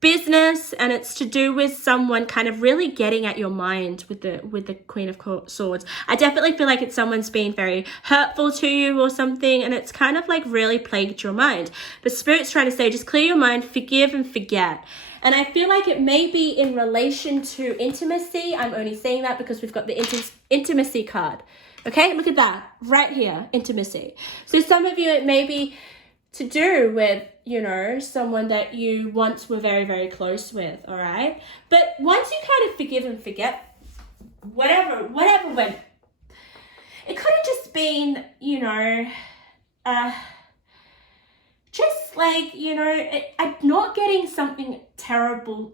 business, and it's to do with someone kind of really getting at your mind with the Queen of Swords. I definitely feel like it's someone's been very hurtful to you or something, and it's kind of like really plagued your mind. But Spirit's trying to say, just clear your mind, forgive and forget. And I feel like it may be in relation to intimacy. I'm only saying that because we've got the intimacy card. Okay, look at that right here, intimacy. So some of you, it may be to do with, you know, someone that you once were very, very close with, all right? But once you kind of forgive and forget, whatever went, it could have just been, you know, just like, you know, I'm not getting something terrible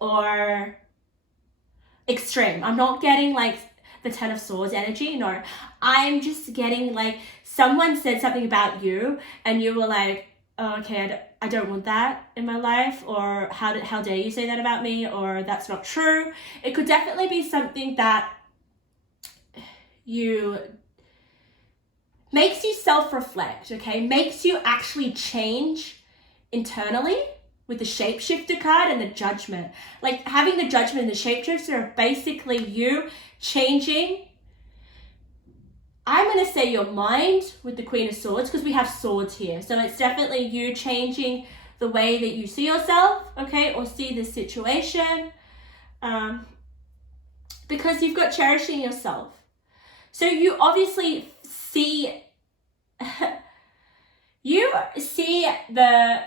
or extreme. I'm not getting like the 10 of Swords energy. No, I'm just getting like someone said something about you and you were like, oh, okay, I don't want that in my life, or how dare you say that about me, or that's not true. It could definitely be something that makes you self-reflect, okay? Makes you actually change internally with the shapeshifter card and the judgment. Like having the judgment and the shapeshifter are basically you changing, I'm going to say your mind with the Queen of Swords, because we have swords here. So it's definitely you changing the way that you see yourself, okay, or see the situation. because you've got cherishing yourself. So you obviously see, you see the,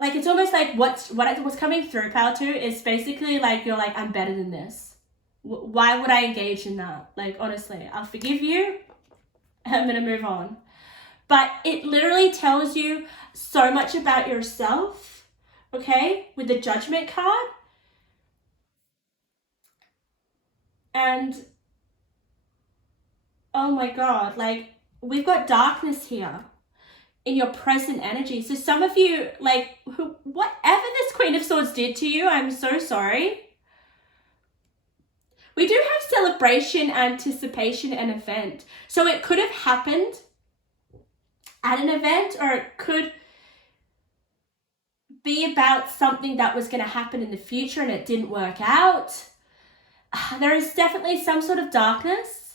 like, it's almost like what's coming through, pile 2, is basically like, you're like, I'm better than this. Why would I engage in that? Like, honestly, I'll forgive you. I'm going to move on. But it literally tells you so much about yourself, okay, with the Judgment card. And, oh my God, like, we've got darkness here in your present energy. So some of you, like, whatever this Queen of Swords did to you, I'm so sorry. We do have celebration, anticipation, and event. So it could have happened at an event, or it could be about something that was going to happen in the future and it didn't work out. There is definitely some sort of darkness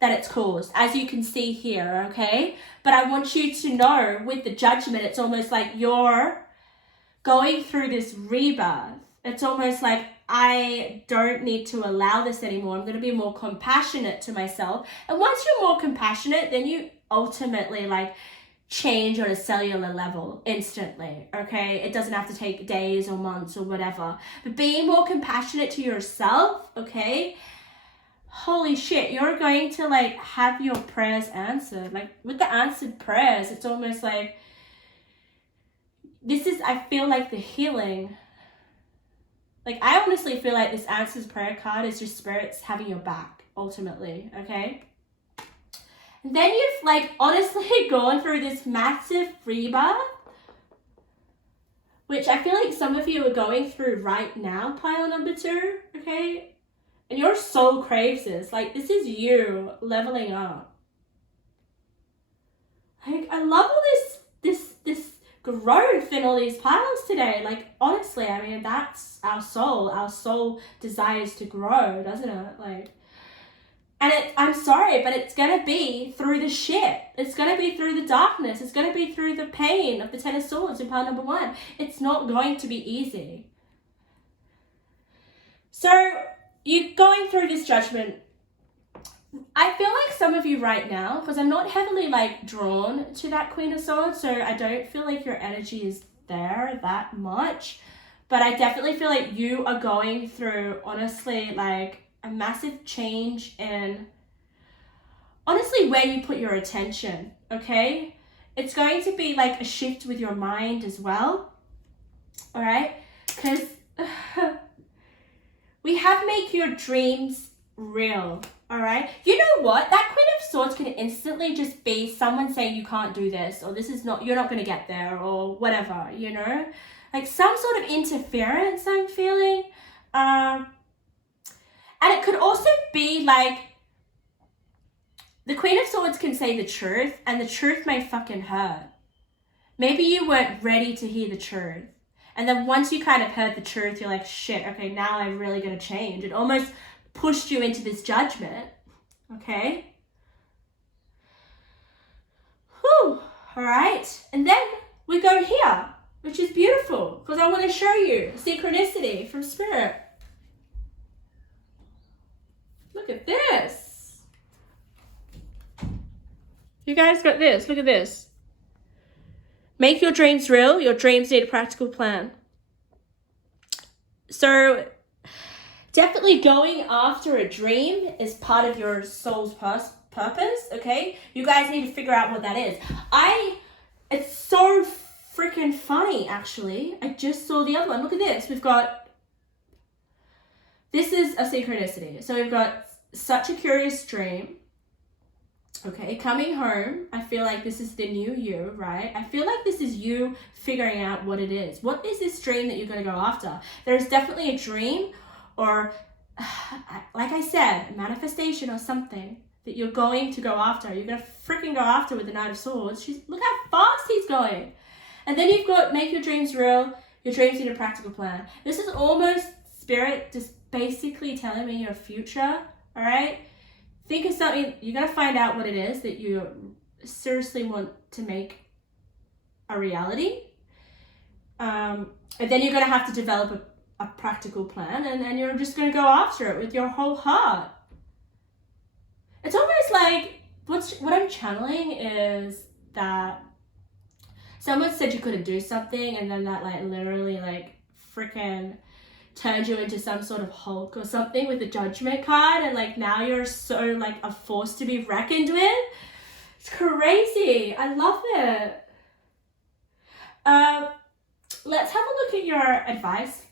that it's caused, as you can see here, okay? But I want you to know, with the Judgment, it's almost like you're going through this rebirth. It's almost like, I don't need to allow this anymore. I'm going to be more compassionate to myself. And once you're more compassionate, then you ultimately, like, change on a cellular level instantly, okay? It doesn't have to take days or months or whatever. But being more compassionate to yourself, okay? Holy shit, you're going to, like, have your prayers answered. Like, with the answered prayers, it's almost like, this is, I feel like, the healing. Like, I honestly feel like this answers prayer card is just spirits having your back, ultimately, okay? And then you've, like, honestly gone through this massive rebirth, which I feel like some of you are going through right now, pile number 2, okay? And your soul craves this. Like, this is you leveling up. Like, I love all this growth in all these piles today. Like, honestly, I mean, that's our soul. Our soul desires to grow, doesn't it? Like, and I'm sorry, but it's going to be through the shit. It's going to be through the darkness. It's going to be through the pain of the 10 of Swords in pile number 1. It's not going to be easy. So, you're going through this Judgment. I feel like some of you right now, because I'm not heavily, like, drawn to that Queen of Swords, so I don't feel like your energy is there that much. But I definitely feel like you are going through, honestly, like, a massive change in, honestly, where you put your attention, okay? It's going to be, like, a shift with your mind as well, all right? Because we have make your dreams real. All right. You know what? That Queen of Swords can instantly just be someone saying you can't do this, or this is not, you're not going to get there, or whatever, you know? Like some sort of interference I'm feeling. And it could also be like, the Queen of Swords can say the truth, and the truth may fucking hurt. Maybe you weren't ready to hear the truth. And then once you kind of heard the truth, you're like, shit, okay, now I'm really going to change. It almost pushed you into this Judgment, okay? Whew, all right. And then we go here, which is beautiful, because I want to show you synchronicity from Spirit. Look at this. You guys got this. Look at this. Make your dreams real. Your dreams need a practical plan. So, definitely going after a dream is part of your soul's purpose, okay? You guys need to figure out what that is. It's so freaking funny, actually. I just saw the other one. Look at this. This is a synchronicity. So we've got such a curious dream. Okay, coming home. I feel like this is the new you, right? I feel like this is you figuring out what it is. What is this dream that you're going to go after? There's definitely a dream, or like I said, manifestation or something that you're going to go after. You're going to freaking go after with the Knight of Swords. Look how fast he's going. And then you've got make your dreams real. Your dreams need a practical plan. This is almost Spirit just basically telling me your future, all right? Think of something, you're going to find out what it is that you seriously want to make a reality. And then you're going to have to develop a practical plan, and you're just going to go after it with your whole heart. It's almost like what I'm channeling is that someone said you couldn't do something, and then that like literally like freaking turned you into some sort of Hulk or something with the Judgment card, and like now you're so like a force to be reckoned with. It's crazy. I love it. Let's have a look at your advice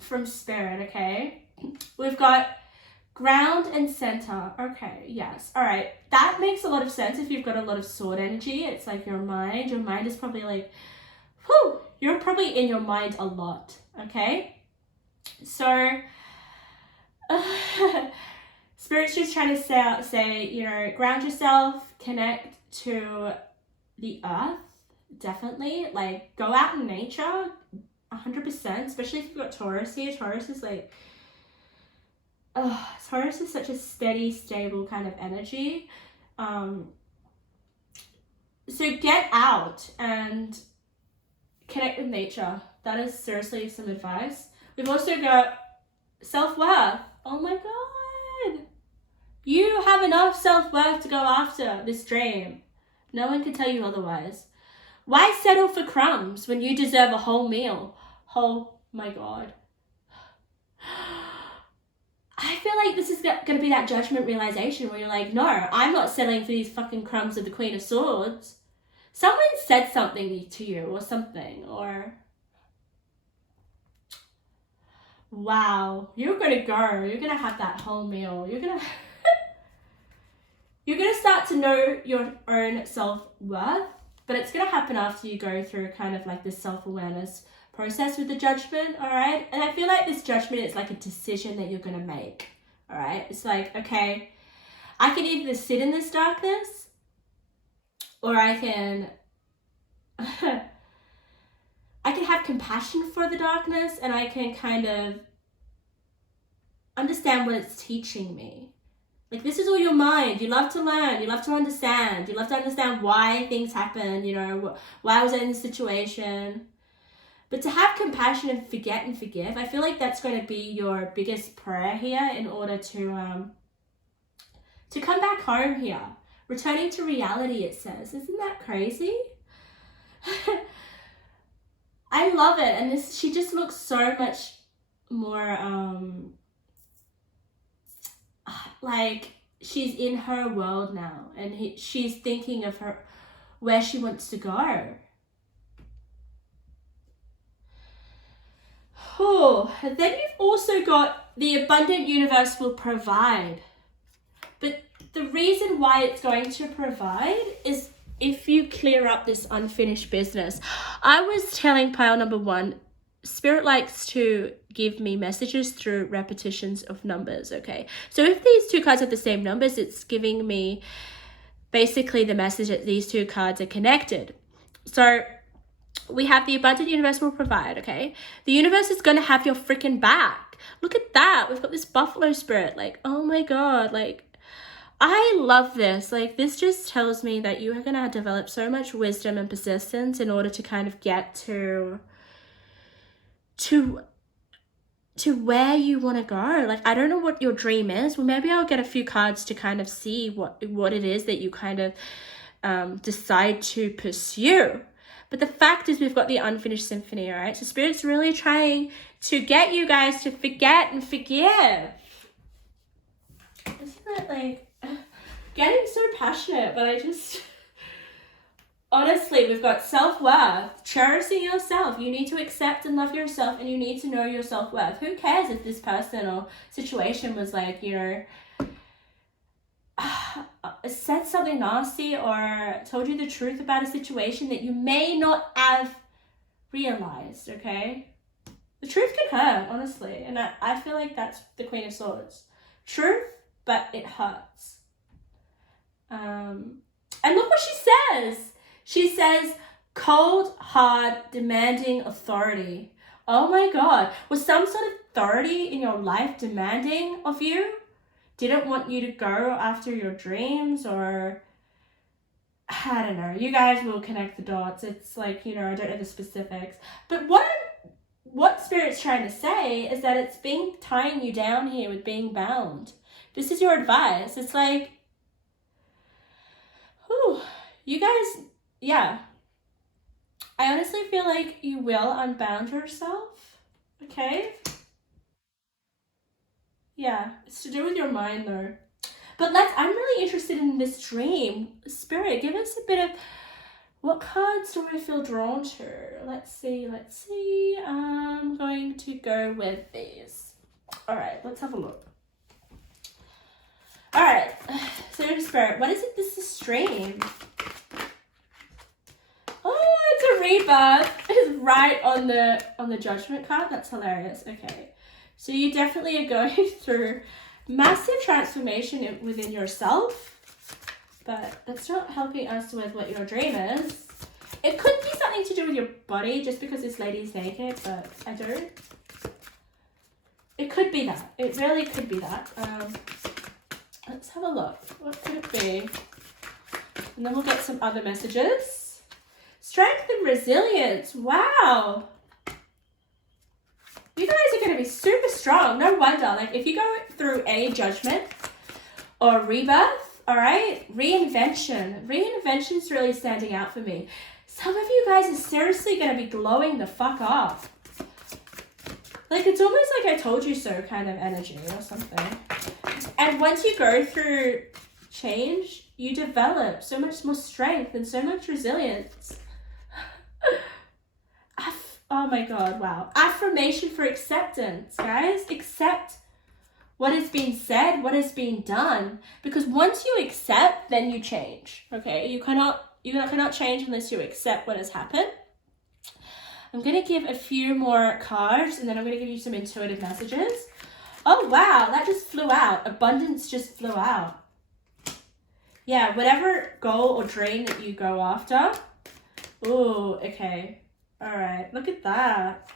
from Spirit, okay? We've got ground and center. Okay, yes. All right. That makes a lot of sense if you've got a lot of sword energy. It's like your mind. Your mind is probably like, whew, you're probably in your mind a lot, okay? So, Spirit's just trying to say, you know, ground yourself, connect to the earth, definitely. Like, go out in nature, 100%, especially if you've got Taurus here. Taurus is like, Taurus is such a steady, stable kind of energy. So get out and connect with nature. That is seriously some advice. We've also got self-worth. Oh my God. You have enough self-worth to go after this dream. No one can tell you otherwise. Why settle for crumbs when you deserve a whole meal? Oh my God. I feel like this is going to be that judgment realization where you're like, no, I'm not settling for these fucking crumbs of the Queen of Swords. Someone said something to you or something, or... Wow, you're going to go. You're going to have that whole meal. You're going to... You're going to start to know your own self-worth, but it's going to happen after you go through kind of like this self-awareness process with the judgment, all right? And I feel like this judgment is like a decision that you're going to make, all right? It's like, okay, I can either sit in this darkness or I can I can have compassion for the darkness, and I can kind of understand what it's teaching me. Like, this is all your mind. You love to learn. You love to understand. You love to understand why things happen, you know, why I was in this situation. But to have compassion and forget and forgive, I feel like that's going to be your biggest prayer here in order to come back home here. Returning to reality, it says. Isn't that crazy? I love it. And she just looks so much more like she's in her world now, and she's thinking of her where she wants to go. Oh, and then you've also got the abundant universe will provide. But the reason why it's going to provide is if you clear up this unfinished business. I was telling pile number one, Spirit likes to give me messages through repetitions of numbers, okay? So if these two cards have the same numbers, it's giving me basically the message that these two cards are connected. So we have the abundant universe will provide, okay? The universe is going to have your freaking back. Look at that. We've got this buffalo spirit. Like, oh my God. Like, I love this. Like, this just tells me that you are going to develop so much wisdom and persistence in order to kind of get to where you want to go. Like, I don't know what your dream is. Well, maybe I'll get a few cards to kind of see what it is that you kind of decide to pursue. But the fact is, we've got the unfinished symphony, all right? So Spirit's really trying to get you guys to forget and forgive. Isn't that like getting so passionate? But I just... Honestly, we've got self-worth, cherishing yourself. You need to accept and love yourself, and you need to know your self-worth. Who cares if this person or situation was like, you know, said something nasty or told you the truth about a situation that you may not have realized, okay? The truth can hurt, honestly. And I feel like that's the Queen of Swords. Truth, but it hurts. And look what she says. She says, cold, hard, demanding authority. Oh my God. Was some sort of authority in your life demanding of you? Didn't want you to go after your dreams, or... I don't know. You guys will connect the dots. It's like, you know, I don't know the specifics. But what what Spirit's trying to say is that it's been tying you down here with being bound. This is your advice. It's like, whew, you guys, yeah. I honestly feel like you will unbound yourself, okay? Yeah, it's to do with your mind though. But I'm really interested in this dream. Spirit, give us a bit of, what cards do I feel drawn to? Let's see. I'm going to go with these. All right, let's have a look. All right, so Spirit, what is it this is dream? Oh, it's a rebirth. It's right on the judgment card. That's hilarious. Okay. So you definitely are going through massive transformation within yourself, but that's not helping us with what your dream is. It could be something to do with your body, just because this lady's naked, but I don't. It could be that. It really could be that. Let's have a look. What could it be? And then we'll get some other messages. Strength and resilience. Wow. You guys are going to be super strong. No wonder. Like, if you go through any judgment or rebirth, all right, reinvention's really standing out for me. Some of you guys are seriously going to be glowing the fuck up. Like, it's almost like I told you so kind of energy or something. And once you go through change, you develop so much more strength and so much resilience. Oh my God, wow. Affirmation for acceptance, guys. Accept what has been said, what has been done. Because once you accept, then you change, okay? You cannot change unless you accept what has happened. I'm going to give a few more cards, and then I'm going to give you some intuitive messages. Oh, wow, that just flew out. Abundance just flew out. Yeah, whatever goal or dream that you go after. Ooh, okay. All right, look at that.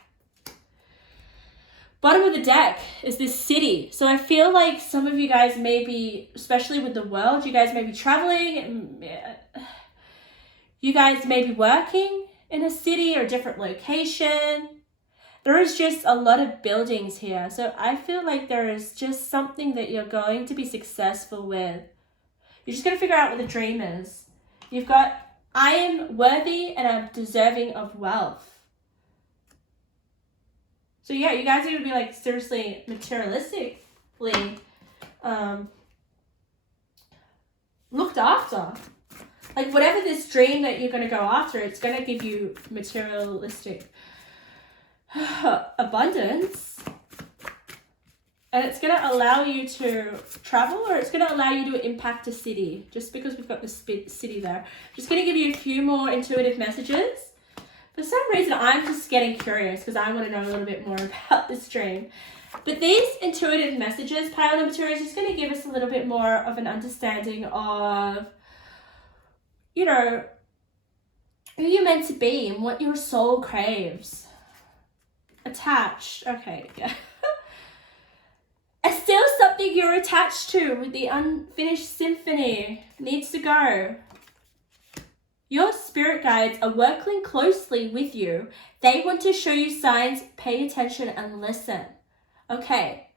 Bottom of the deck is this city. So I feel like some of you guys may be, especially with the world, you guys may be traveling. You guys may be working in a city or a different location. There is just a lot of buildings here. So I feel like there is just something that you're going to be successful with. You're just going to figure out what the dream is. You've got, I am worthy and I'm deserving of wealth. So yeah, you guys are going to be like seriously materialistically looked after. Like whatever this dream that you're going to go after, it's going to give you materialistic abundance. And it's going to allow you to travel, or it's going to allow you to impact a city, just because we've got the city there. Just going to give you a few more intuitive messages. For some reason, I'm just getting curious because I want to know a little bit more about this dream. But these intuitive messages, pile number 2, is just going to give us a little bit more of an understanding of, you know, who you're meant to be and what your soul craves. Attached. Okay, yeah. Still something you're attached to with the unfinished symphony needs to go. Your spirit guides are working closely with you. They want to show you signs. Pay attention and listen. Okay.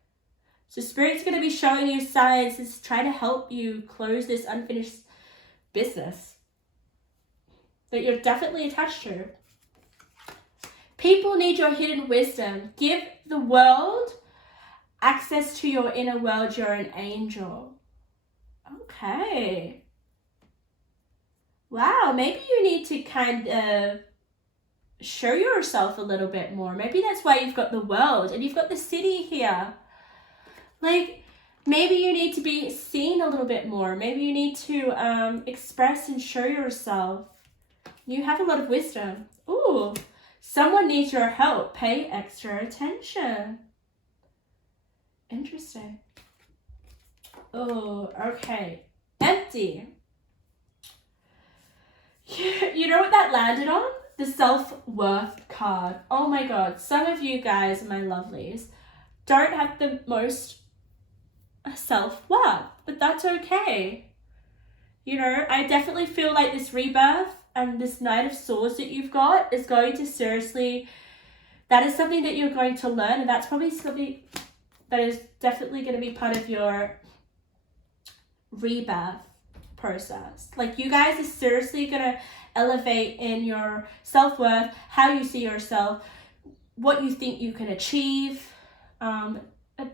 So Spirit's going to be showing you signs to try to help you close this unfinished business that you're definitely attached to. People need your hidden wisdom. Give the world access to your inner world. You're an angel. Okay. Wow, maybe you need to kind of show yourself a little bit more. Maybe that's why you've got the world and you've got the city here. Like, maybe you need to be seen a little bit more. Maybe you need to express and show yourself. You have a lot of wisdom. Ooh, someone needs your help. Pay extra attention. Interesting. Oh, okay. Empty. You know what that landed on? The self-worth card. Oh my God. Some of you guys, my lovelies, don't have the most self-worth, but that's okay. You know, I definitely feel like this rebirth and this Knight of Swords that you've got is going to seriously that is something that you're going to learn, and that's probably something that is definitely going to be part of your rebirth process. Like, you guys are seriously going to elevate in your self-worth, how you see yourself, what you think you can achieve,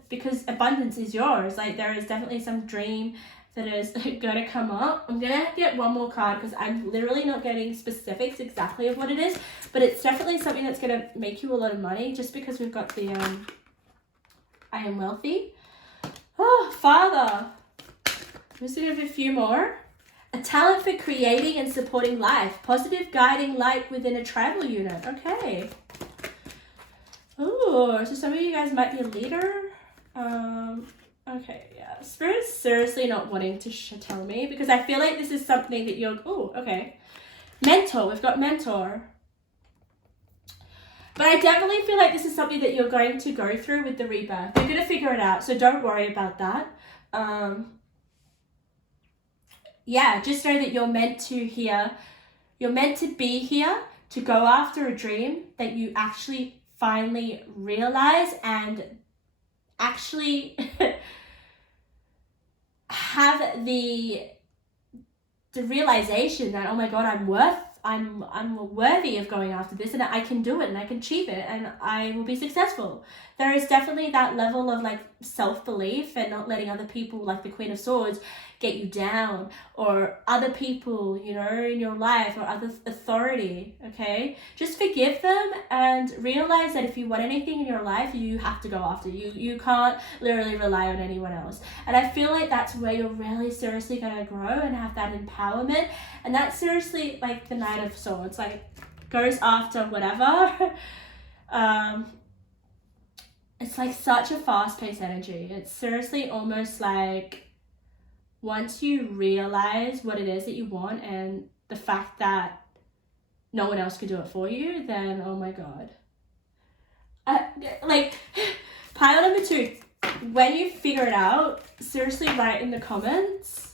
because abundance is yours. Like, there is definitely some dream that is going to come up. I'm going to get one more card because I'm literally not getting specifics exactly of what it is, but it's definitely something that's going to make you a lot of money, just because we've got the I am wealthy. Oh, Father. I'm just going to have a few more. A talent for creating and supporting life. Positive guiding light within a tribal unit. Okay. Ooh, so some of you guys might be a leader. Okay, yeah. Spirit's seriously not wanting to tell me, because I feel like this is something that you're... Oh, okay. Mentor. We've got mentor. But I definitely feel like this is something that you're going to go through with the rebirth. You're going to figure it out, so don't worry about that. Yeah, just know that you're meant to be here to go after a dream that you actually finally realize, and actually have the realization that, oh my God, I'm worthy of going after this, and I can do it, and I can achieve it, and I will be successful. There is definitely that level of like self-belief, and not letting other people, like the Queen of Swords, get you down, or other people, you know, in your life, or other authority. Okay, just forgive them and realize that if you want anything in your life, you have to go after. You can't literally rely on anyone else. And I feel like that's where you're really seriously gonna grow and have that empowerment. And that's seriously like the Knight of Swords, like goes after whatever. It's like such a fast-paced energy. It's seriously almost like, once you realize what it is that you want, and the fact that no one else could do it for you, then oh my God. Like, pile number 2, when you figure it out, seriously write in the comments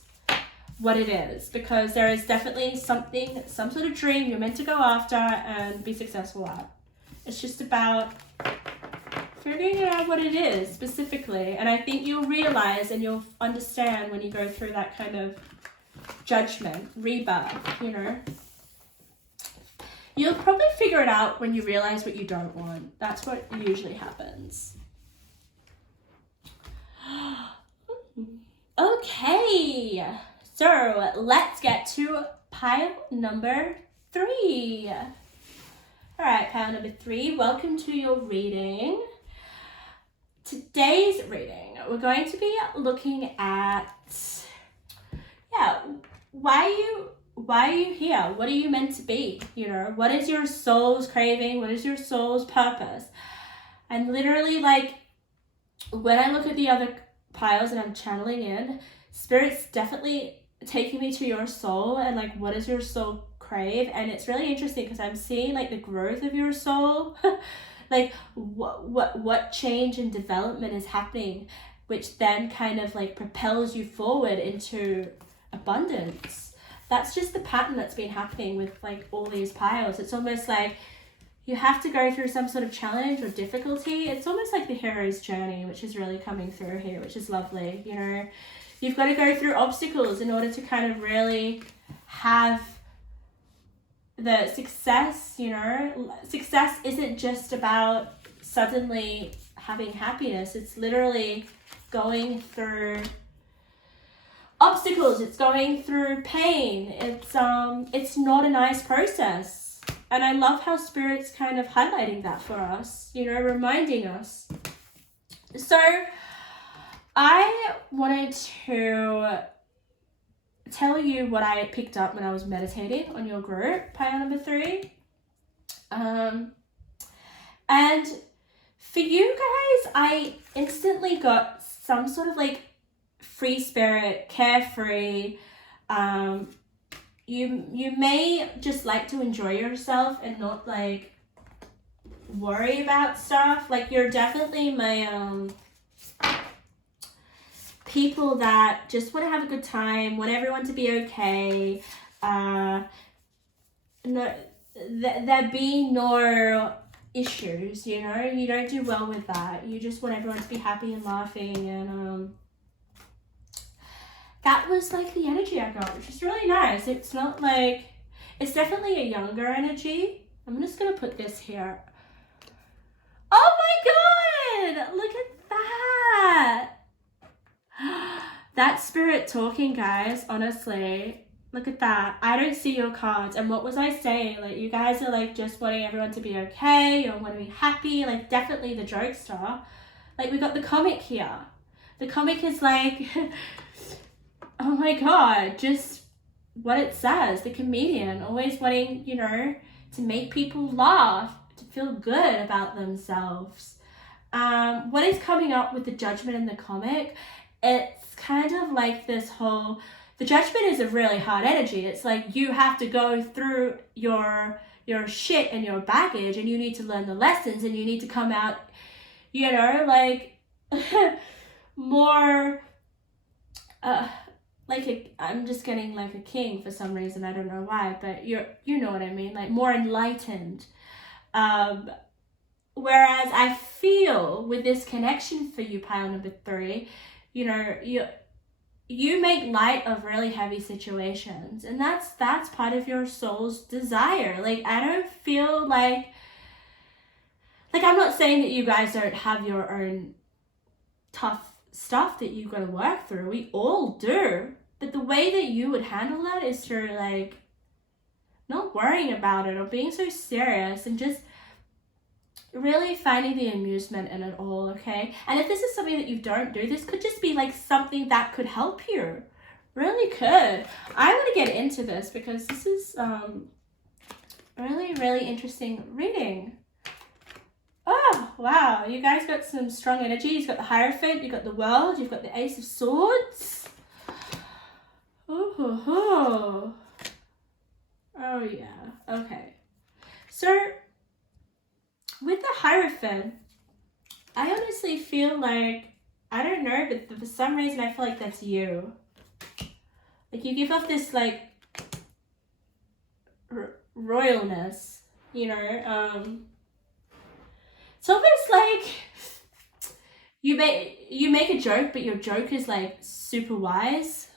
what it is, because there is definitely some sort of dream you're meant to go after and be successful at. It's just about figuring out what it is specifically, and I think you'll realize and you'll understand when you go through that kind of judgment, rebirth, you know. You'll probably figure it out when you realize what you don't want. That's what usually happens. Okay, so let's get to pile number 3. All right, pile number 3, welcome to your reading. Today's reading, we're going to be looking at, why are you here? What are you meant to be? You know, what is your soul's craving? What is your soul's purpose? And literally, like, when I look at the other piles and I'm channeling in, Spirit's definitely taking me to your soul, and like, what does your soul crave? And it's really interesting because I'm seeing like the growth of your soul. Like what change and development is happening, which then kind of like propels you forward into abundance. That's just the pattern that's been happening with like all these piles. It's almost like you have to go through some sort of challenge or difficulty. It's almost like the hero's journey, which is really coming through here, which is lovely. You know, you've got to go through obstacles in order to kind of really have the success. You know, success isn't just about suddenly having happiness. It's literally going through obstacles. It's going through pain. It's not a nice process. And I love how Spirit's kind of highlighting that for us, you know, reminding us. So I wanted to tell you what I picked up when I was meditating on your group, pile number 3. And for you guys, I instantly got some sort of like free spirit, carefree. You may just like to enjoy yourself and not like worry about stuff. Like, you're definitely my people that just want to have a good time, want everyone to be okay. No, there be no issues, you know? You don't do well with that. You just want everyone to be happy and laughing, and that was like the energy I got, which is really nice. It's not like, it's definitely a younger energy. I'm just gonna put this here. Oh my god! Look at that! That spirit talking, guys, honestly. Look at that. I don't see your cards. And what was I saying? Like, you guys are like just wanting everyone to be okay or want to be happy. Like, definitely the jokester. Like, we got the comic here. The comic is like, oh my god, just what it says. The comedian, always wanting, you know, to make people laugh, to feel good about themselves. What is coming up with the judgment in the comic? It's kind of like this whole, the judgment is a really hard energy. It's like you have to go through your shit and your baggage, and you need to learn the lessons, and you need to come out, you know, like more I'm just getting like a king for some reason, I don't know why, but you know what I mean, like more enlightened. Whereas I feel with this connection for you, pile number 3, you know, you make light of really heavy situations, and that's part of your soul's desire. Like, I don't feel like I'm not saying that you guys don't have your own tough stuff that you gotta work through. We all do, but the way that you would handle that is through like not worrying about it or being so serious, and just really finding the amusement in it all, okay? And if this is something that you don't do, this could just be like something that could help you. Really could. I want to get into this because this is really, really interesting reading. Oh, wow. You guys got some strong energy. You've got the Hierophant, you've got the World, you've got the Ace of Swords. Oh, yeah. Okay. So, with the Hierophant, I honestly feel like, I don't know, but for some reason I feel like that's you. Like, you give off this, like, royalness, you know? It's almost like you make a joke, but your joke is, like, super wise,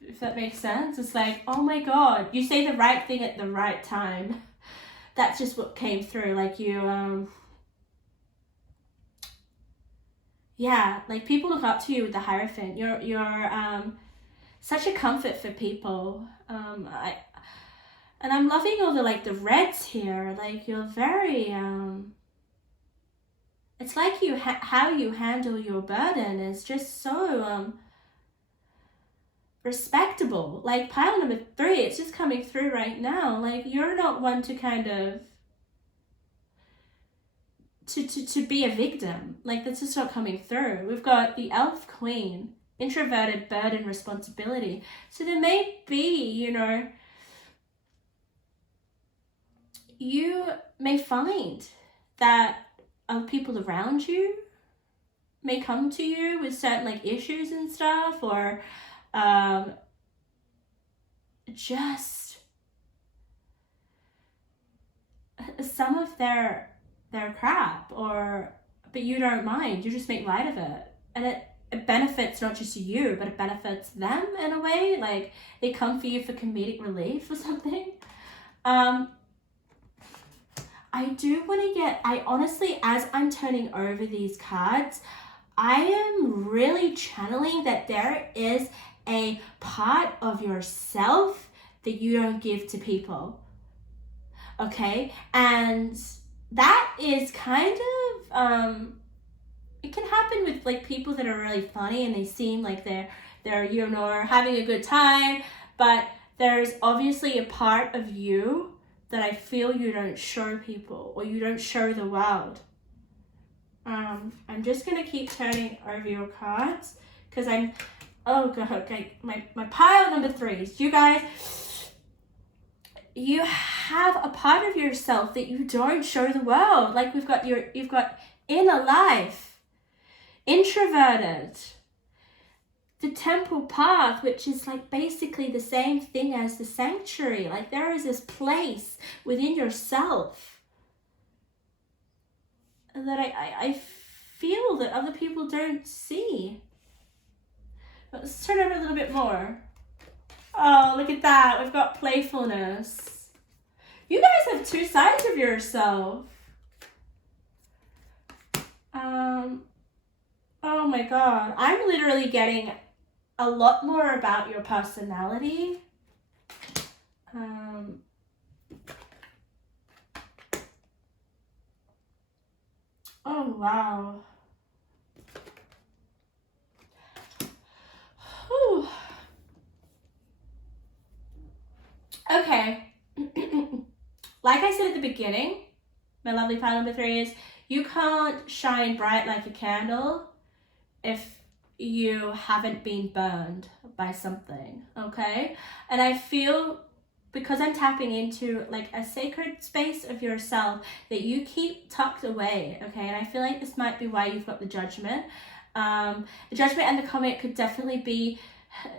if that makes sense. It's like, oh my god, you say the right thing at the right time. That's just what came through. Like, you, yeah, like, people look up to you with the Hierophant. You're such a comfort for people. And I'm loving all the, like, the reds here. Like, you're very, it's like you how you handle your burden is just so, respectable. Like, pile number 3, it's just coming through right now. Like, you're not one to kind of to be a victim. Like, that's just not coming through. We've got the Elf Queen, introverted, burden, responsibility. So there may be, you know, you may find that other people around you may come to you with certain, like, issues and stuff, or just some of their crap, but you don't mind. You just make light of it, and it benefits not just you, but it benefits them in a way. Like, they come for you for comedic relief or something. I honestly, as I'm turning over these cards, I am really channeling that there is a part of yourself that you don't give to people, okay? And that is kind of, it can happen with, like, people that are really funny and they seem like they're you know, having a good time, but there's obviously a part of you that I feel you don't show people, or you don't show the world. I'm just gonna keep turning over your cards because oh god, okay, my pile number 3s. You guys, you have a part of yourself that you don't show the world. Like, you've got inner life, introverted, the temple path, which is like basically the same thing as the sanctuary. Like, there is this place within yourself that I feel that other people don't see. Let's turn over a little bit more. Oh, look at that. We've got playfulness. You guys have two sides of yourself. Oh my God. I'm literally getting a lot more about your personality. Oh, wow. Whew. Okay. Like I said at the beginning, my lovely pile number 3 is you can't shine bright like a candle if you haven't been burned by something, okay? And I feel, because I'm tapping into like a sacred space of yourself that you keep tucked away, okay? And I feel like this might be why you've got the judgment. The judgment and the comment could definitely be,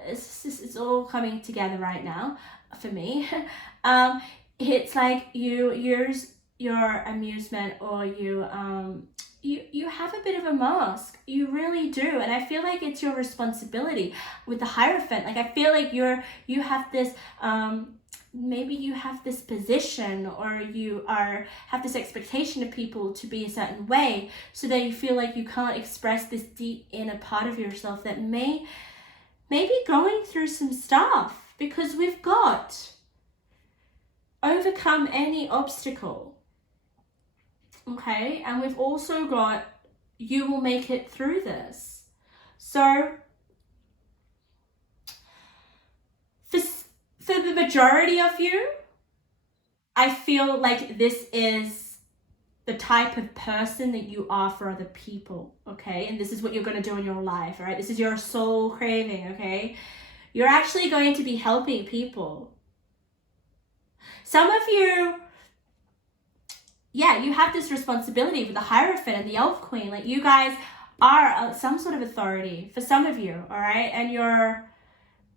it's all coming together right now for me. It's like you use your amusement, or you have a bit of a mask. You really do. And I feel like it's your responsibility with the Hierophant. Like, I feel like you have this, maybe you have this position, or you have this expectation of people to be a certain way, so that you feel like you can't express this deep inner part of yourself that may be going through some stuff, because we've got overcome any obstacle. Okay, and we've also got, you will make it through this. So for the majority of you, I feel like this is the type of person that you are for other people, okay? And this is what you're going to do in your life, all right? This is your soul craving, okay? You're actually going to be helping people. Some of you, yeah, you have this responsibility with the Hierophant and the Elf Queen. Like, you guys are some sort of authority for some of you, all right? And you're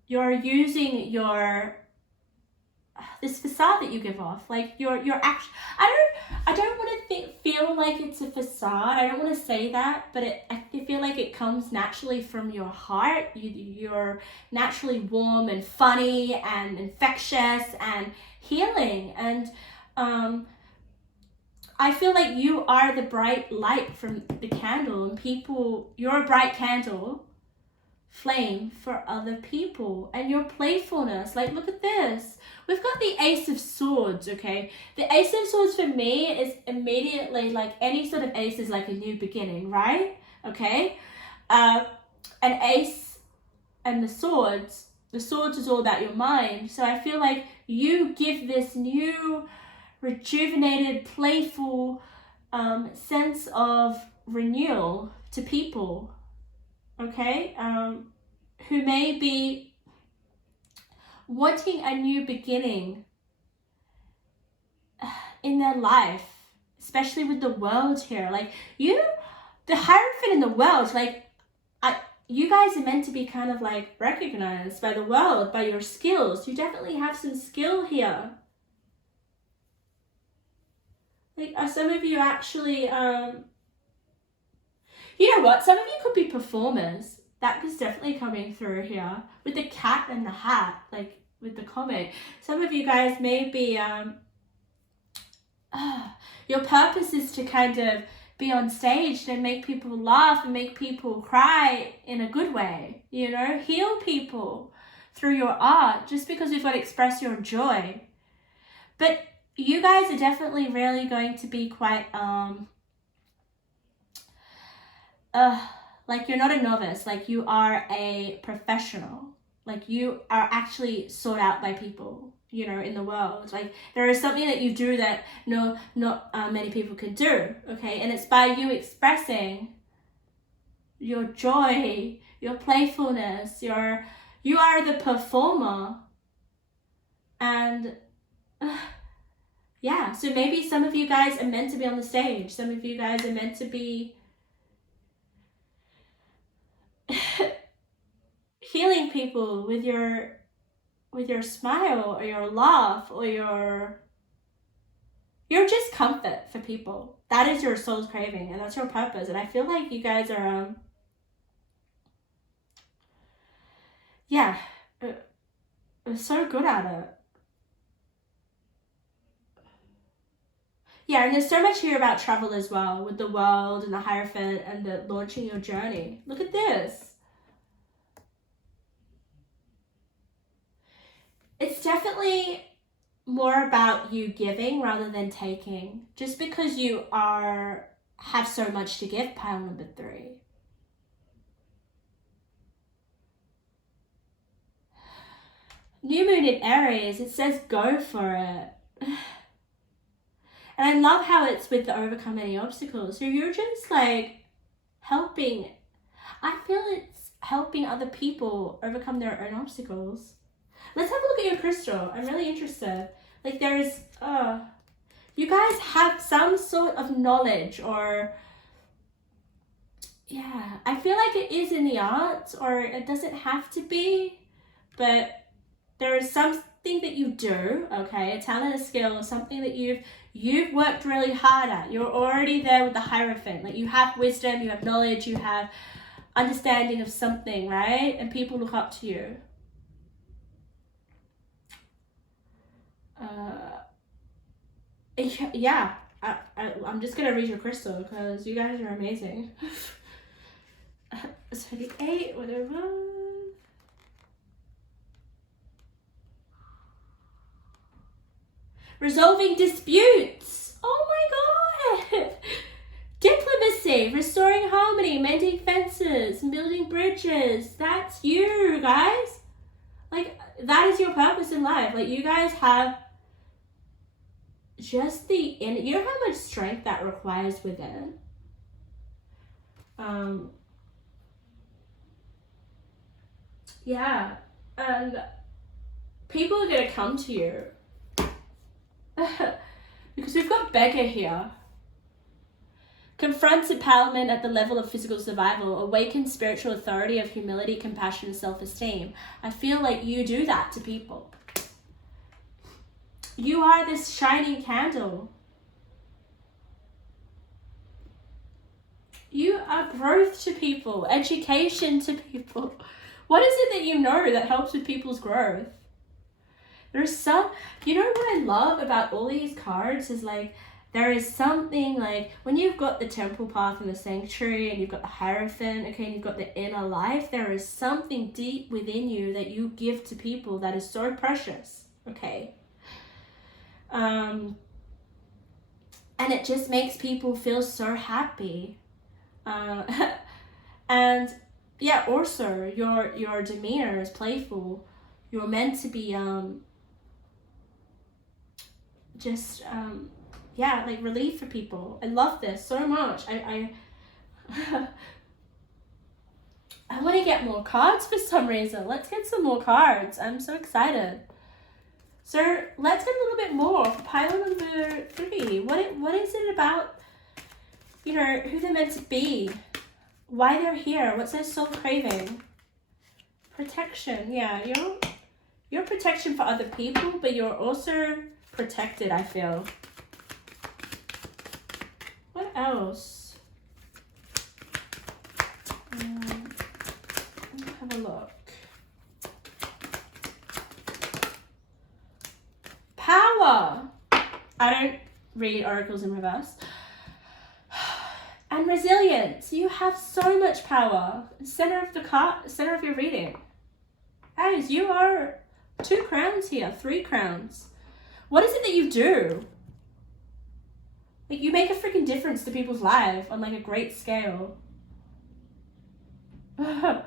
using your this facade that you give off. Like, you're actually, I don't want to feel like it's a facade. I don't want to say that, but I feel like it comes naturally from your heart. You're naturally warm and funny and infectious and healing, and I feel like you are the bright light from the candle, and you're a bright candle flame for other people. And your playfulness, like, look at this. We've got the Ace of Swords, okay? The Ace of Swords for me is immediately, like, any sort of ace is like a new beginning, right? Okay? An ace and the swords is all about your mind. So I feel like you give this new, rejuvenated, playful sense of renewal to people, okay? Who may be wanting a new beginning in their life, especially with the world here. Like, the Hierophant in the world, like, you guys are meant to be kind of like recognized by the world, by your skills. You definitely have some skill here. Like, are some of you actually, you know what? Some of you could be performers. That is definitely coming through here. With the cat and the hat, like with the comic. Some of you guys may be, your purpose is to kind of be on stage and make people laugh and make people cry in a good way. You know, heal people through your art, just because we've got to express your joy. But you guys are definitely really going to be quite, like, you're not a novice, like, you are a professional. Like, you are actually sought out by people, you know, in the world. Like, there is something that you do that not many people can do, okay? And it's by you expressing your joy, your playfulness, you are the performer. And yeah, so maybe some of you guys are meant to be on the stage. Some of you guys are meant to be healing people with your smile, or your laugh, or your You're just comfort for people. That is your soul's craving, and that's your purpose. And I feel like you guys are, so good at it. Yeah, and there's so much here about travel as well, with the world and the Hierophant and the launching your journey. Look at this. It's definitely more about you giving rather than taking. Just because you have so much to give, pile number 3. New moon in Aries, it says go for it. And I love how it's with the overcome any obstacles. So you're just like helping. I feel it's helping other people overcome their own obstacles. Let's have a look at your crystal. I'm really interested. Like there's, you guys have some sort of knowledge or, yeah, I feel like it is in the arts, or it doesn't have to be, but there is something that you do, okay, a talent, a skill, something that you've worked really hard at. You're already there with the Hierophant. Like you have wisdom, you have knowledge, you have understanding of something, right? And people look up to you. Yeah, I'm just gonna read your crystal because you guys are amazing. 38, whatever. Resolving disputes. Oh my god. Diplomacy, restoring harmony, mending fences, building bridges. That's you guys. Like that is your purpose in life. Like you guys have just you know how much strength that requires within. Yeah, and people are gonna come to you because we've got beggar here. Confronts empowerment at the level of physical survival, awakens spiritual authority of humility, compassion, and self-esteem. I feel like you do that to people. You are this shining candle. You are growth to people, education to people. What is it that you know that helps with people's growth? There's some, you know what I love about all these cards is like, there is something like, when you've got the temple path and the sanctuary and you've got the Hierophant, okay, and you've got the inner life, there is something deep within you that you give to people that is so precious, okay? And it just makes people feel so happy. And yeah, also your demeanor is playful. You're meant to be like relief for people. I love this so much. I want to get more cards for some reason. Let's get some more cards. I'm so excited. So let's get a little bit more for pile number 3. What is it about, you know, who they're meant to be? Why they're here? What's their soul craving? Protection. Yeah, you're protection for other people, but you're also protected, I feel. What else? Let me have a look. Power. I don't read oracles in reverse. And resilience. You have so much power. Center of your reading. Guys, you are 2 crowns here, 3 crowns. What is it that you do? Like, you make a freaking difference to people's lives on like a great scale. Let's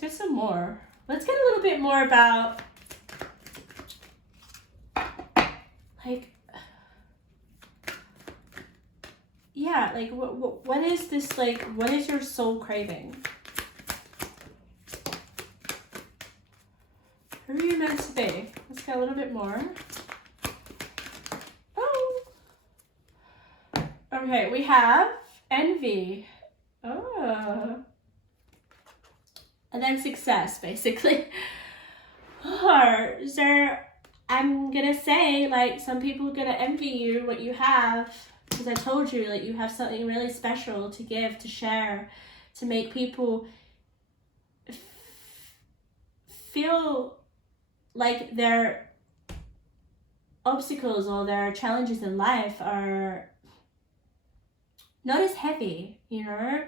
get some more. Let's get a little bit more about like, yeah, like what is this, like, what is your soul craving? Who are you meant to be? Let's get a little bit more. Oh. Okay, we have envy. Oh. And then success, basically. So I'm gonna say, like, some people are gonna envy you what you have, because I told you, like, you have something really special to give, to share, to make people feel like their obstacles or their challenges in life are not as heavy, you know?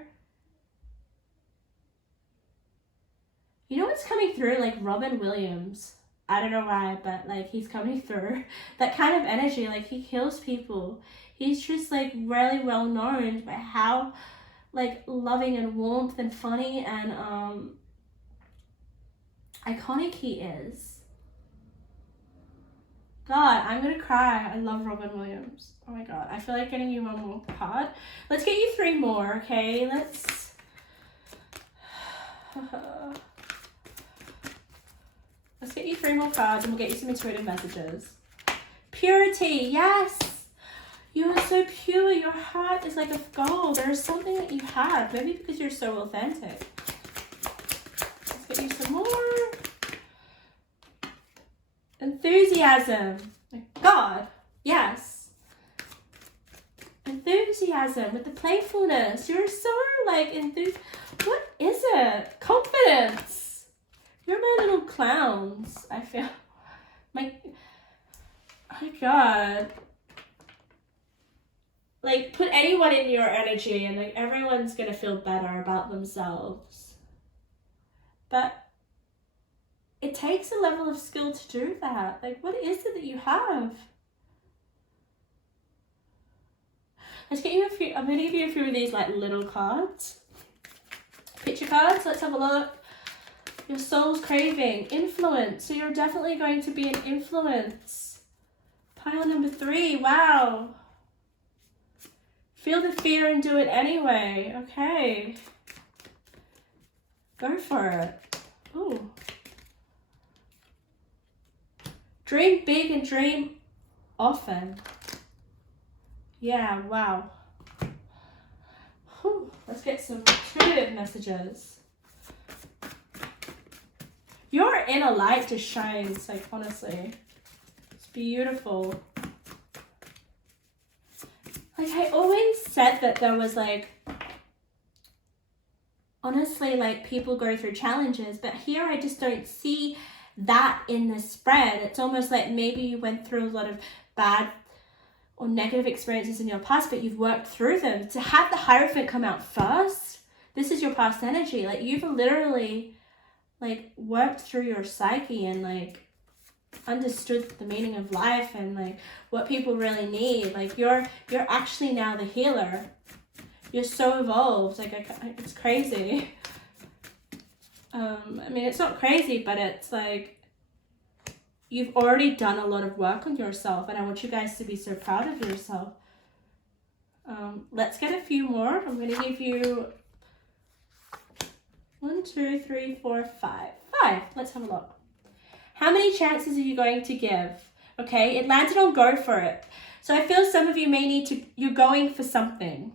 You know what's coming through? Like Robin Williams. I don't know why, but like he's coming through. That kind of energy, like he heals people. He's just like really well known by how like loving and warmth and funny and iconic he is. God, I'm gonna cry. I love Robin Williams. Oh my God, I feel like getting you one more card. Let's get you 3 more, okay? Let's get you 3 more cards and we'll get you some intuitive messages. Purity, yes! You are so pure. Your heart is like of gold. There is something that you have. Maybe because you're so authentic. Let's get you some more. Enthusiasm. My God. Yes. Enthusiasm with the playfulness. You're so like What is it? Confidence. You're my little clowns. I feel. My God. Like, put anyone in your energy and like everyone's gonna feel better about themselves. But it takes a level of skill to do that. Like, what is it that you have? Let's get you a few. I'm gonna give you a few of these like little cards. Picture cards. Let's have a look. Your soul's craving. Influence. So you're definitely going to be an influence. Pile number 3. Wow. Feel the fear and do it anyway. Okay. Go for it. Ooh. Dream big and dream often. Yeah, wow. Whew. Let's get some intuitive messages. Your inner light just shines, like, honestly. It's beautiful. Like, I always said that there was, like, honestly, like, people go through challenges, but here I just don't see that in the spread. It's almost like maybe you went through a lot of bad or negative experiences in your past, but you've worked through them. To have the Hierophant come out first, this is your past energy. Like, you've literally, like, worked through your psyche and, like, understood the meaning of life and like what people really need. Like you're actually now the healer. You're so evolved. Like it's crazy. I mean, it's not crazy, but it's like you've already done a lot of work on yourself, and I want you guys to be so proud of yourself. Let's get a few more. I'm going to give you 1, 2, 3, 4, 5. 5. Let's have a look. How many chances are you going to give? Okay, it landed on go for it. So I feel some of you may need to, you're going for something.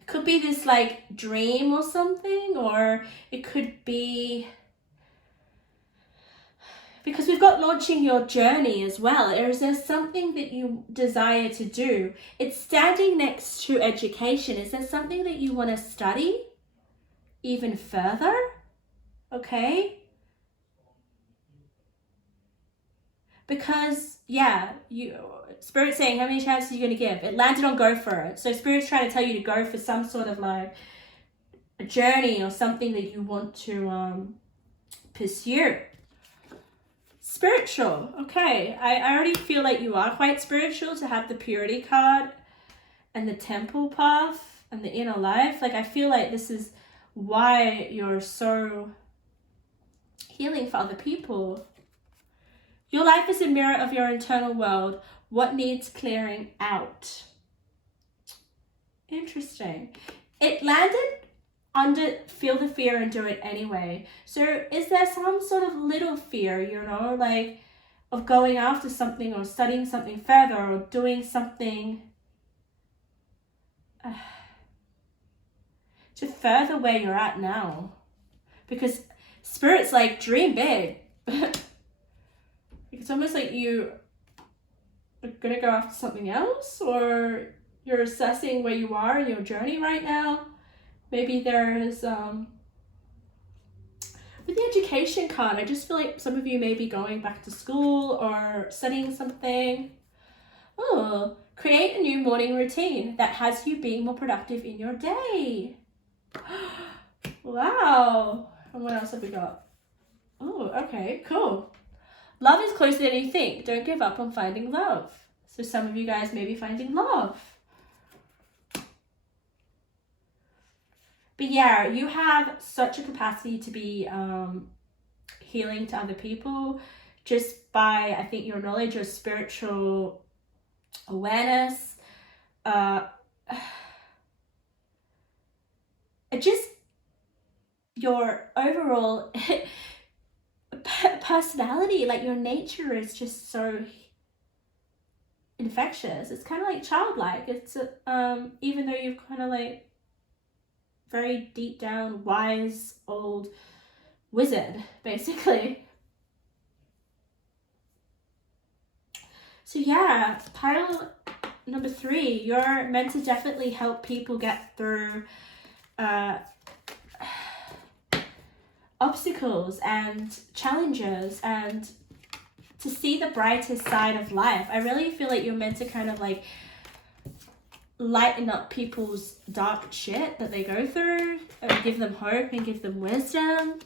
It could be this like dream or something, or it could be, because we've got launching your journey as well. Is there something that you desire to do? It's standing next to education. Is there something that you want to study even further? Okay. Because, yeah, Spirit's saying, how many chances are you going to give? It landed on go for it. So Spirit's trying to tell you to go for some sort of like a journey or something that you want to pursue. Spiritual. Okay. I already feel like you are quite spiritual to have the Purity card and the Temple path and the inner life. Like, I feel like this is why you're so healing for other people. Your life is a mirror of your internal world. What needs clearing out? Interesting. It landed under feel the fear and do it anyway. So is there some sort of little fear, you know, like of going after something or studying something further or doing something to further where you're at now? Because Spirit's like, dream big. It's almost like you are going to go after something else, or you're assessing where you are in your journey right now. Maybe there's, with the education card, I just feel like some of you may be going back to school or studying something. Oh, create a new morning routine that has you being more productive in your day. Wow. And what else have we got? Oh, okay, cool. Love is closer than you think. Don't give up on finding love. So some of you guys may be finding love. But yeah, you have such a capacity to be healing to other people just by, I think, your knowledge, your spiritual awareness. Just your overall personality, like your nature is just so infectious. It's kind of like childlike. It's even though you've kind of like very deep down wise old wizard, basically. So yeah, pile number 3, you're meant to definitely help people get through obstacles and challenges and to see the brightest side of life. I really feel like you're meant to kind of like lighten up people's dark shit that they go through and give them hope and give them wisdom.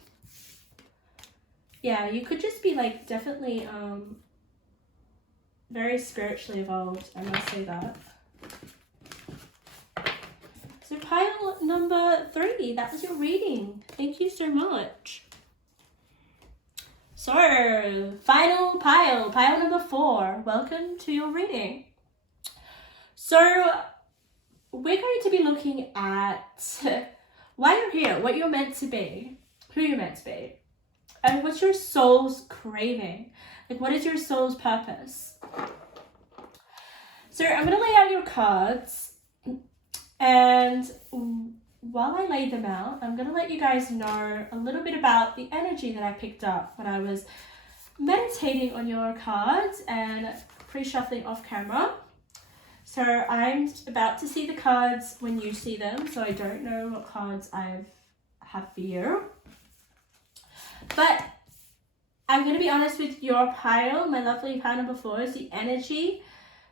Yeah, you could just be like definitely very spiritually evolved, I must say that. So pile number 3, that was your reading. Thank you so much. So final pile number 4. Welcome to your reading. So we're going to be looking at why you're here, what you're meant to be, who you're meant to be, and what's your soul's craving. Like, what is your soul's purpose? So I'm going to lay out your cards, and while I lay them out, I'm going to let you guys know a little bit about the energy that I picked up when I was meditating on your cards and pre-shuffling off camera. So I'm about to see the cards when you see them, so I don't know what cards I have for you. But I'm going to be honest with your pile, my lovely pile number 4, is the energy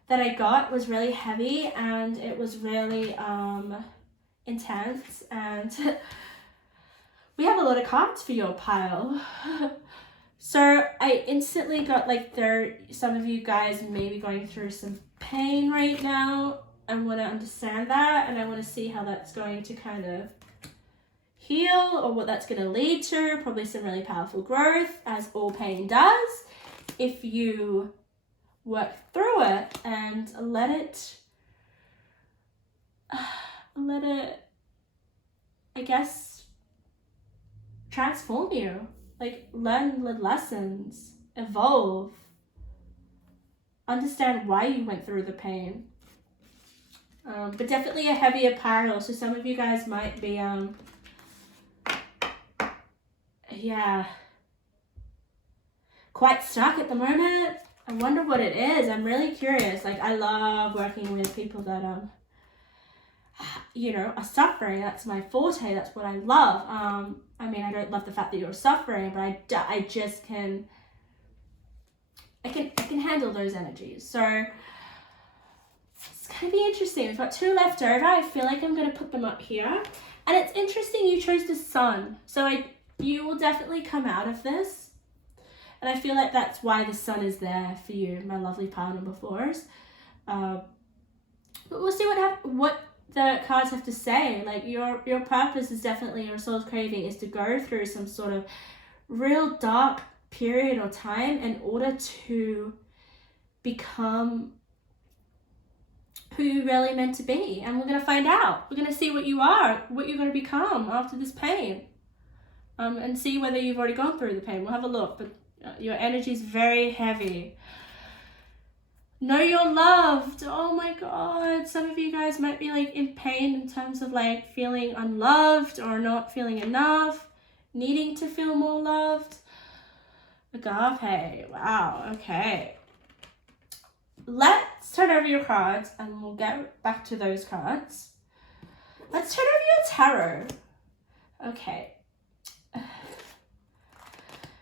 that I got was really heavy and it was really intense, and we have a lot of cards for your pile. So I instantly got like some of you guys may be going through some pain right now. I want to understand that, and I want to see how that's going to kind of heal or what that's going to lead to. Probably some really powerful growth, as all pain does, if you work through it and let it, I guess, transform you. Like, learn the lessons, evolve, understand why you went through the pain. But definitely a heavier pile, so some of you guys might be, quite stuck at the moment. I wonder what it is. I'm really curious. Like, I love working with people that, are suffering. That's my forte. That's what I love. I mean, I don't love the fact that you're suffering, but I just can, I can handle those energies. So it's going to be interesting. We've got 2 left over. I feel like I'm going to put them up here. And it's interesting you chose the sun. So you will definitely come out of this. And I feel like that's why the sun is there for you, my lovely pile number 4s. But we'll see what the cards have to say. Like, your purpose is definitely, your soul's craving is to go through some sort of real dark period or time in order to become who you're really meant to be. And we're going to find out. We're going to see what you are, what you're going to become after this pain. And see whether you've already gone through the pain. We'll have a look, but your energy is very heavy. Know you're loved. Oh my God. Some of you guys might be like in pain in terms of like feeling unloved or not feeling enough, needing to feel more loved. Agape. Wow. Okay. Let's turn over your cards and we'll get back to those cards. Let's turn over your tarot. Okay.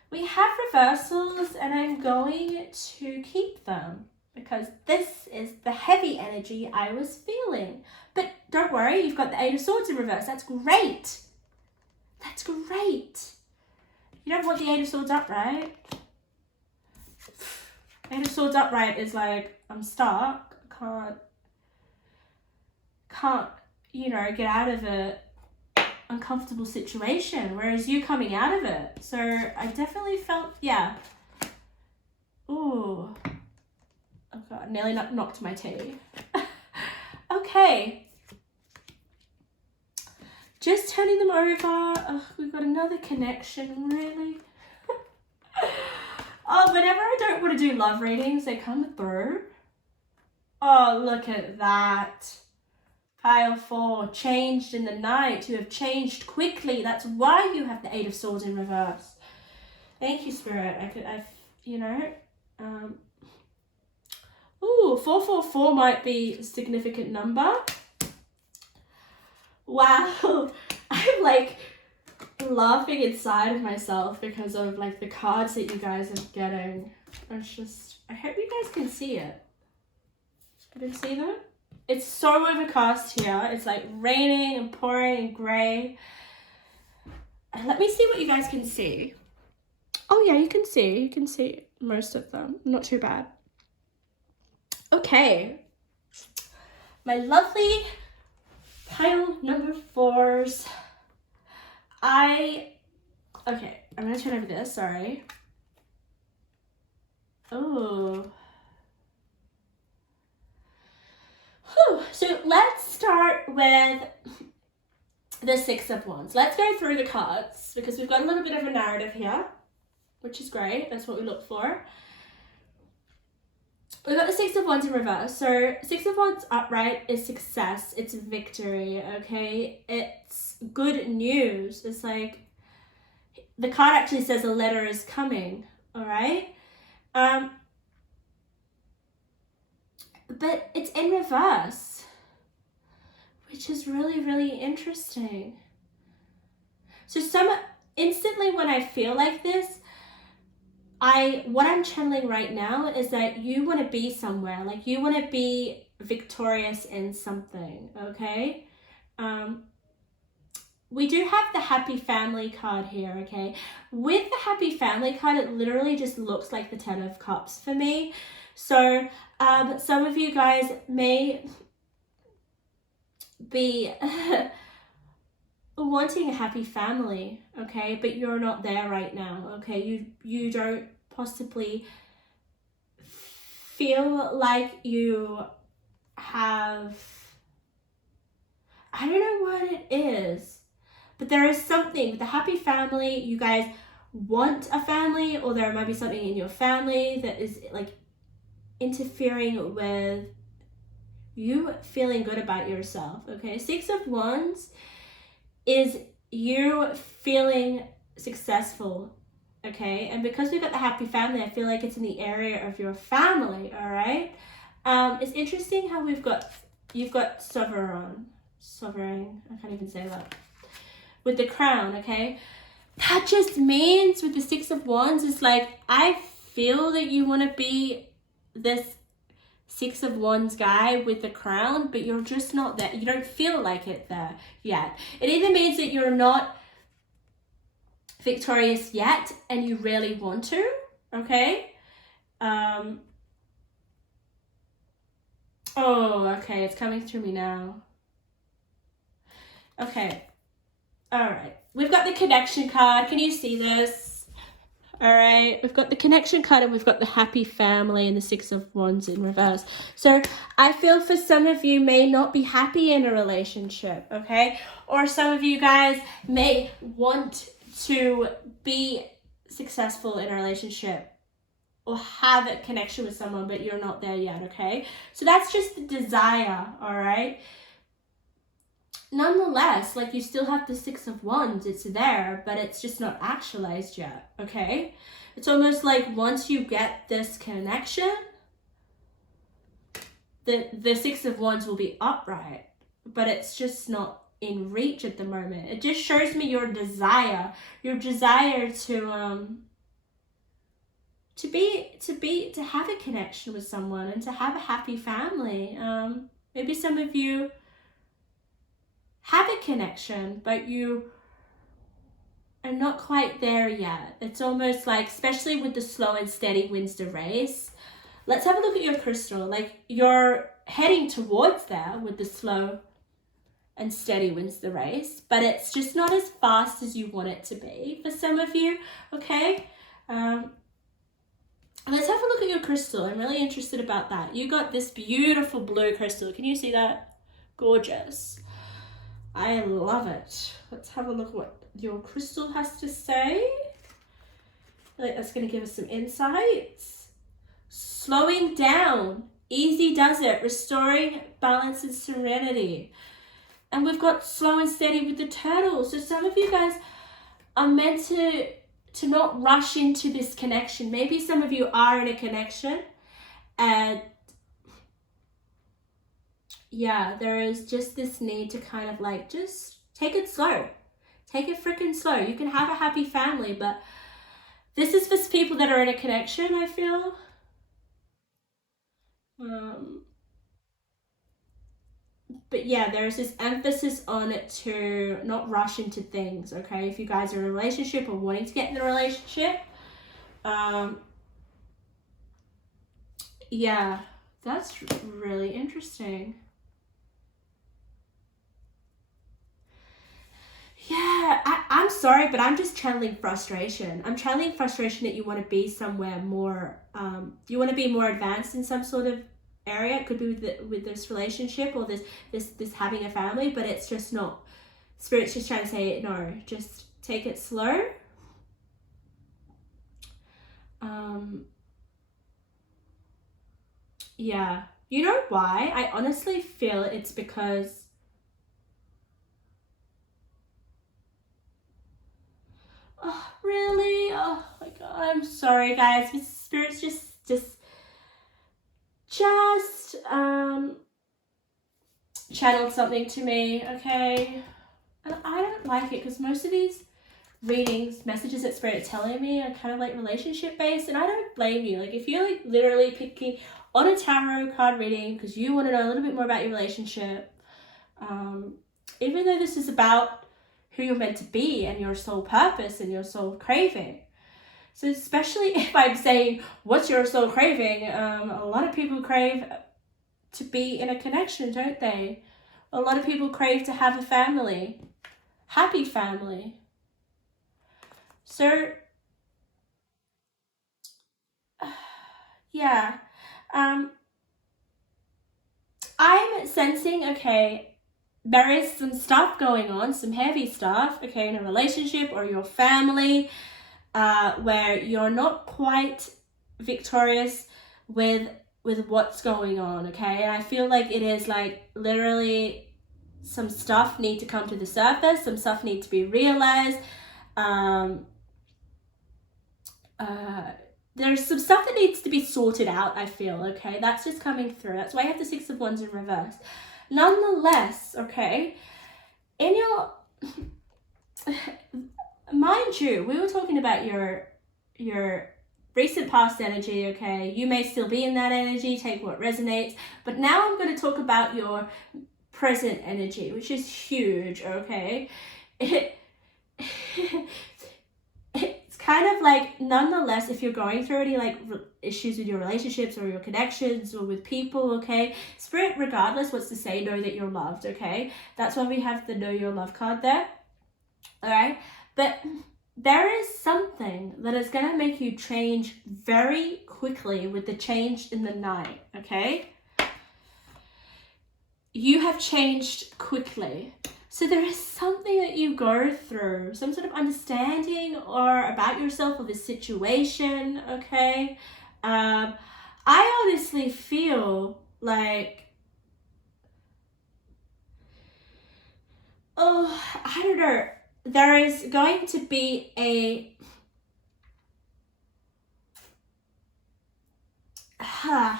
We have reversals and I'm going to keep them because this is the heavy energy I was feeling. But don't worry, you've got the Eight of Swords in reverse. That's great. That's great. You don't want the Eight of Swords upright. Eight of Swords upright is like, I'm stuck. Can't, you know, get out of a uncomfortable situation. Whereas you coming out of it. So I definitely felt, yeah. Ooh. Oh God, nearly knocked my tea. Okay. Just turning them over. Oh, we've got another connection, really. Oh, whenever I don't want to do love readings, they come through. Oh, look at that. Pile 4, changed in the night. You have changed quickly. That's why you have the Eight of Swords in reverse. Thank you, Spirit. You know. Ooh, 444 might be a significant number. Wow. I'm like laughing inside of myself because of like the cards that you guys are getting. I hope you guys can see it. You can see them? It's so overcast here. It's like raining and pouring and grey. And let me see what you guys can see. Oh yeah, you can see most of them. Not too bad. Okay. My lovely pile number 4s. Okay, I'm gonna turn over this, sorry. Oh. Whew. So let's start with the Six of Wands. Let's go through the cards because we've got a little bit of a narrative here, which is great. That's what we look for. We've got the Six of Wands in reverse. So Six of Wands upright is success. It's victory, okay? It's good news. It's like the card actually says a letter is coming, all right? But it's in reverse, which is really, really interesting. So instantly when I feel like this, what I'm channeling right now is that you want to be somewhere, like you want to be victorious in something, okay? We do have the happy family card here, okay? With the happy family card, it literally just looks like the 10 of Cups for me. So some of you guys may be wanting a happy family, okay? But you're not there right now, okay? You don't possibly feel like you have, I don't know what it is, but there is something with the happy family. You guys want a family, or there might be something in your family that is like interfering with you feeling good about yourself, okay? Six of Wands is you feeling successful, okay? And because we've got the happy family, I feel like it's in the area of your family, all right? It's interesting how you've got sovereign, I can't even say that, with the crown, okay? That just means with the Six of Wands, it's like, I feel that you want to be this Six of Wands guy with the crown, but you're just not there. You don't feel like it there yet. It either means that you're not victorious yet and you really want to, okay? Oh, okay, it's coming through me now. Okay, all right. We've got the connection card. Can you see this? All right, we've got the connection card and we've got the happy family and the Six of Wands in reverse. So I feel for some of you may not be happy in a relationship, okay? Or some of you guys may want to be successful in a relationship or have a connection with someone, but you're not there yet, okay? So that's just the desire, all right? nonetheless, like, you still have the Six of Wands. It's there, but it's just not actualized yet, okay? It's almost like once you get this connection, the Six of Wands will be upright, but it's just not in reach at the moment. It just shows me your desire to have a connection with someone and to have a happy family. Maybe some of you have a connection, but you are not quite there yet. It's almost like, especially with the slow and steady wins the race. Let's have a look at your crystal. Like, you're heading towards there with the slow and steady wins the race, but it's just not as fast as you want it to be for some of you, okay? Let's have a look at your crystal. I'm really interested about that. You got this beautiful blue crystal. Can you see that? Gorgeous. I love it. Let's have a look at what your crystal has to say. I feel like that's going to give us some insights. Slowing down. Easy does it. Restoring balance and serenity. And we've got slow and steady with the turtle. So some of you guys are meant to not rush into this connection. Maybe some of you are in a connection and yeah, there is just this need to kind of like just take it slow. Take it freaking slow. You can have a happy family, but this is for people that are in a connection, I feel. But yeah, there's this emphasis on it to not rush into things, okay? If you guys are in a relationship or wanting to get in a relationship, yeah, that's really interesting. Yeah, I'm sorry, but I'm just channeling frustration. I'm channeling frustration that you want to be somewhere more, you want to be more advanced in some sort of area. It could be with this relationship or this having a family, but it's just not. Spirit's just trying to say, no, just take it slow. Yeah. You know why? I honestly feel it's because oh, really? Oh my god, I'm sorry guys. This Spirit's just channeled something to me, okay? And I don't like it because most of these readings, messages that Spirit's telling me are kind of like relationship based, and I don't blame you. Like, if you're like literally picking on a tarot card reading because you want to know a little bit more about your relationship, even though this is about who you're meant to be and your soul purpose and your soul craving. So especially if I'm saying, what's your soul craving? A lot of people crave to be in a connection, don't they? A lot of people crave to have a family, happy family. So, yeah, I'm sensing, okay, there is some stuff going on, some heavy stuff, okay, in a relationship or your family, where you're not quite victorious with what's going on, okay? And I feel like it is like literally some stuff need to come to the surface, some stuff need to be realized. There's some stuff that needs to be sorted out, I feel, okay? That's just coming through. That's why I have the Six of Wands in reverse. Nonetheless, okay, in your mind you, we were talking about your recent past energy, okay? You may still be in that energy, take what resonates, but now I'm going to talk about your present energy, which is huge, okay? It's kind of like, nonetheless, if you're going through any like issues with your relationships or your connections or with people, okay, Spirit regardless wants to say, know that you're loved, okay? That's why we have the know your love card there, all right? But there is something that is going to make you change very quickly with the change in the night, okay? You have changed quickly. So there is something that you go through, some sort of understanding or about yourself or the situation, okay? I honestly feel like oh, I don't know. There is going to be I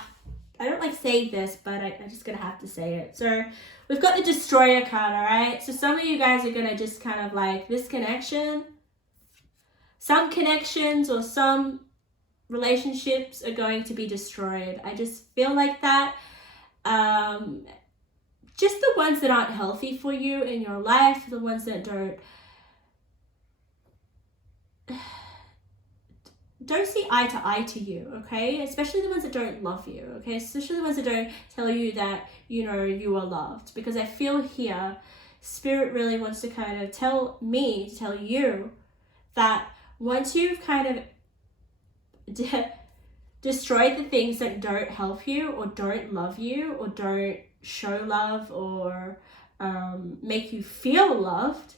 don't like saying this, but I'm just gonna have to say it. So we've got the destroyer card, all right? So some of you guys are gonna just kind of like this connection. Some connections or some relationships are going to be destroyed. I just feel like that. Just the ones that aren't healthy for you in your life, the ones that don't see eye to eye to you, okay? Especially the ones that don't love you, okay? Especially the ones that don't tell you that, you know, you are loved. Because I feel here, Spirit really wants to kind of tell you that once you've kind of destroyed the things that don't help you or don't love you or don't show love or make you feel loved,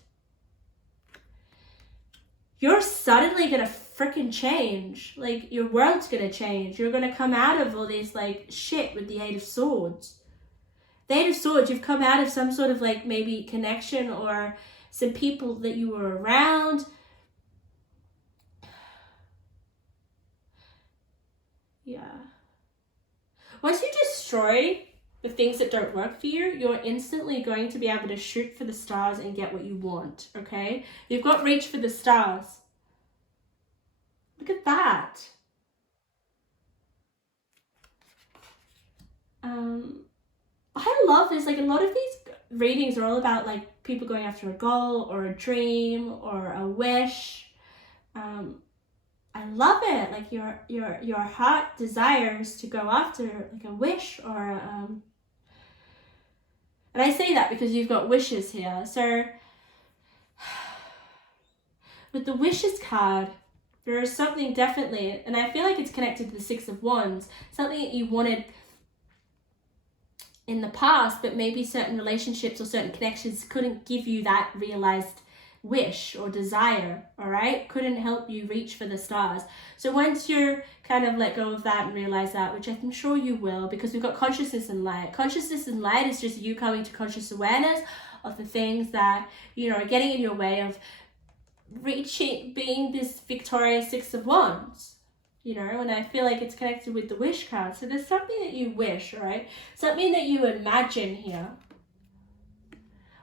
you're suddenly gonna freaking change. Like, your world's gonna change. You're gonna come out of all this like shit with the Eight of Swords. The Eight of Swords, you've come out of some sort of like maybe connection or some people that you were around. Yeah. Once you destroy the things that don't work for you, you're instantly going to be able to shoot for the stars and get what you want, okay? You've got reach for the stars. Look at that. I love this. Like, a lot of these readings are all about like people going after a goal or a dream or a wish. I love it. Like your heart desires to go after like a wish or and I say that because you've got wishes here. So with the wishes card, there is something definitely, and I feel like it's connected to the Six of Wands, something that you wanted in the past, but maybe certain relationships or certain connections couldn't give you that realized wish or desire, all right? Couldn't help you reach for the stars. So once you kind of let go of that and realize that, which I'm sure you will, because we've got consciousness and light. Consciousness and light is just you coming to conscious awareness of the things that, you know, are getting in your way of reaching, being this victorious Six of Wands, you know, and I feel like it's connected with the wish card. So there's something that you wish, right? Something that you imagine here.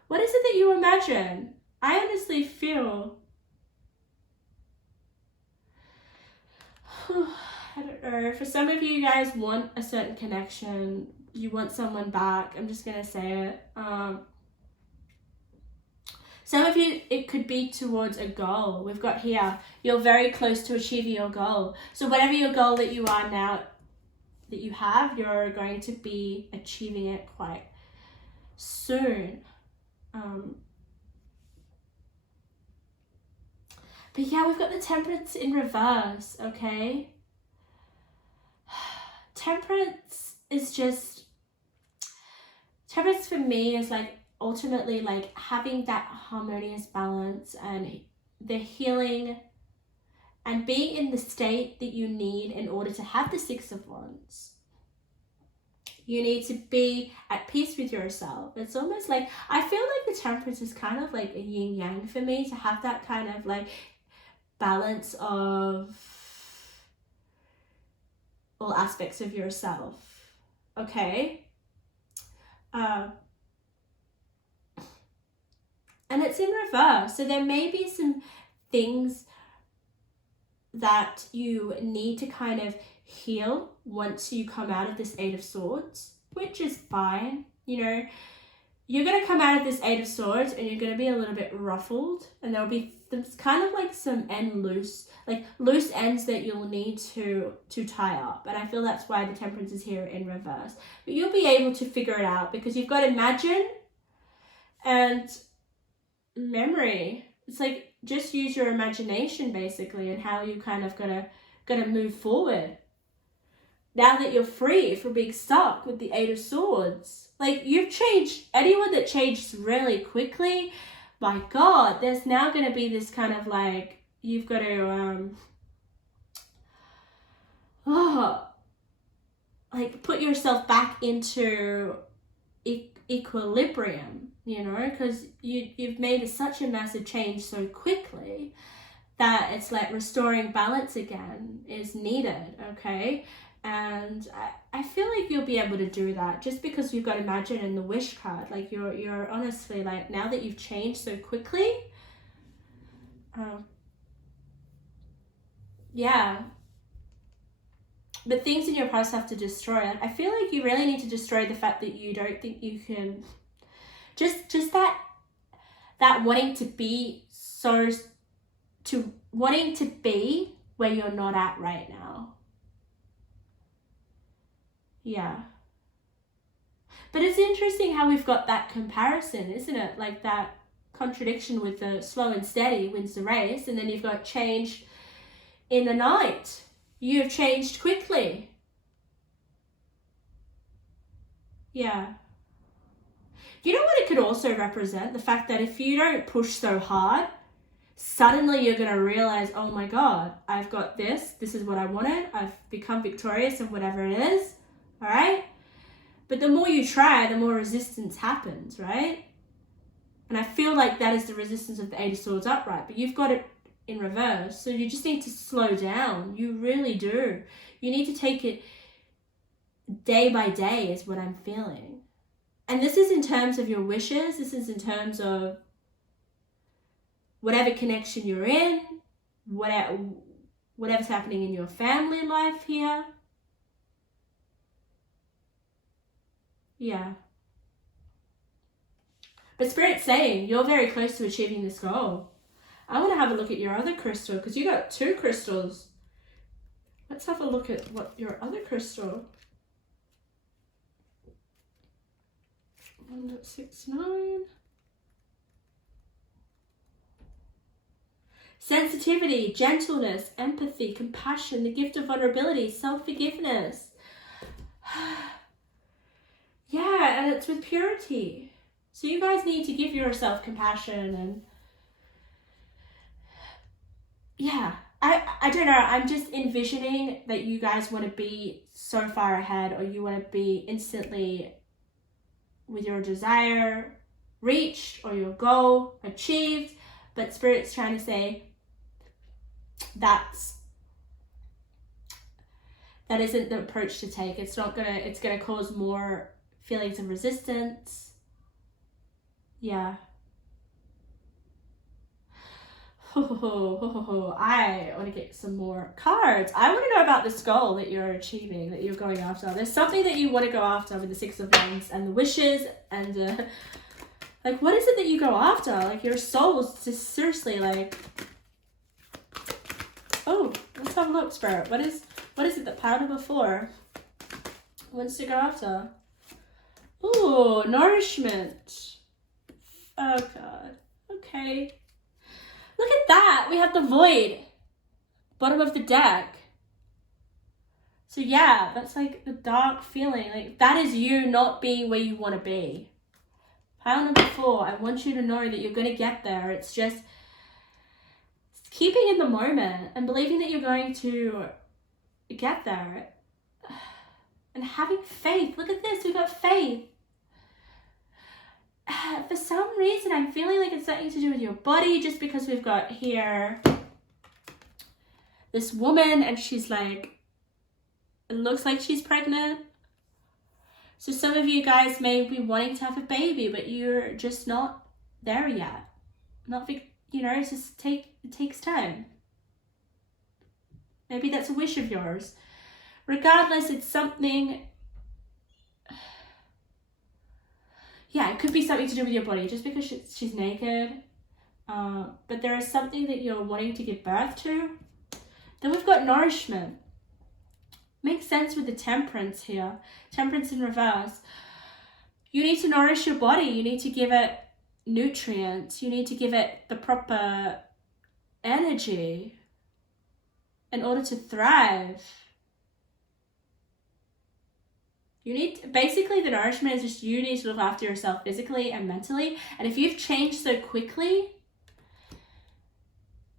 What is it that you imagine? I honestly feel, I don't know, for some of you guys want a certain connection, you want someone back, I'm just gonna say it. Some of you, it could be towards a goal. We've got here, you're very close to achieving your goal. So whatever your goal that you are now, that you have, you're going to be achieving it quite soon. But yeah, we've got the Temperance in reverse, okay? Temperance is just, Temperance for me is like ultimately like having that harmonious balance and the healing and being in the state that you need in order to have the Six of Wands. You need to be at peace with yourself. It's almost like, I feel like the Temperance is kind of like a yin yang for me, to have that kind of like balance of all aspects of yourself, okay? And it's in reverse, so there may be some things that you need to kind of heal once you come out of this Eight of Swords, which is fine. You know, you're going to come out of this Eight of Swords and you're going to be a little bit ruffled, and there'll be kind of like some loose ends that you'll need to tie up, and I feel that's why the Temperance is here in reverse. But you'll be able to figure it out because you've got imagine and memory. It's like, just use your imagination basically, and how you kind of gotta move forward now that you're free from being stuck with the Eight of Swords. Like, you've changed. Anyone that changed really quickly, my God, there's now going to be this kind of like, you've got to like put yourself back into equilibrium, you know, because you've made such a massive change so quickly that it's like restoring balance again is needed, okay? And I feel like you'll be able to do that just because you've got Imagine in the Wish card. Like you're honestly, like, now that you've changed so quickly, yeah. But things in your past have to destroy. Like, I feel like you really need to destroy the fact that you don't think you can, just that wanting to be wanting to be where you're not at right now. Yeah. But it's interesting how we've got that comparison, isn't it? Like that contradiction with the slow and steady wins the race, and then you've got change in the night. You've changed quickly. Yeah. You know what it could also represent? The fact that if you don't push so hard, suddenly you're going to realize, oh my God, I've got this. This is what I wanted. I've become victorious in whatever it is. All right? But the more you try, the more resistance happens, right? And I feel like that is the resistance of the Eight of Swords upright. But you've got it in reverse. So you just need to slow down. You really do. You need to take it day by day is what I'm feeling. And this is in terms of your wishes. This is in terms of whatever connection you're in, whatever's happening in your family life here. Yeah. But Spirit's saying you're very close to achieving this goal. I want to have a look at your other crystal because you got 2 crystals. Let's have a look at what your other crystal. 1.69. Sensitivity, gentleness, empathy, compassion, the gift of vulnerability, self-forgiveness. Yeah, and it's with purity. So you guys need to give yourself compassion and yeah, I don't know. I'm just envisioning that you guys want to be so far ahead, or you want to be instantly with your desire reached or your goal achieved. But Spirit's trying to say that isn't the approach to take. It's gonna cause more feelings of resistance. Yeah. I want to get some more cards. I want to know about this goal that you're achieving, that you're going after. There's something that you want to go after with the Six of Wands and the wishes and like, what is it that you go after? Like, your soul's just seriously like, oh, let's have a look, Spirit. What is it that pile number 4 wants to go after? Ooh, nourishment. Oh God. Okay. Look at that. We have the Void. Bottom of the deck. So yeah, that's like the dark feeling. Like, that is you not being where you want to be. Pile number 4. I want you to know that you're going to get there. It's just keeping in the moment and believing that you're going to get there. And having faith. Look at this. We've got faith. For some reason, I'm feeling like it's something to do with your body, just because we've got here this woman and she's like, it looks like she's pregnant. So some of you guys may be wanting to have a baby, but you're just not there yet. It's just it takes time. Maybe that's a wish of yours. Regardless, it's something. Yeah, it could be something to do with your body, just because she's naked. But there is something that you're wanting to give birth to. Then we've got nourishment. Makes sense with the Temperance here. Temperance in reverse. You need to nourish your body. You need to give it nutrients. You need to give it the proper energy in order to thrive. Basically the nourishment is just you need to look after yourself physically and mentally. And if you've changed so quickly,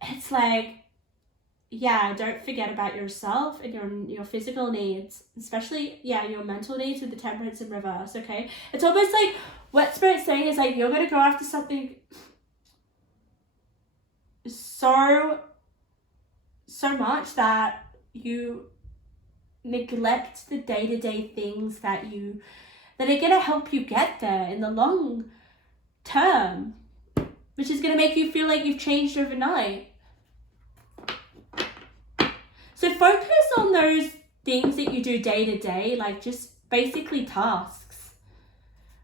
it's like yeah, don't forget about yourself and your physical needs, especially, yeah, your mental needs with the temperance in reverse, okay? It's almost like what Spirit's saying is like, you're going to go after something so much that you neglect the day-to-day things that are going to help you get there in the long term, which is going to make you feel like you've changed overnight. So focus on those things that you do day to day, like just basically tasks,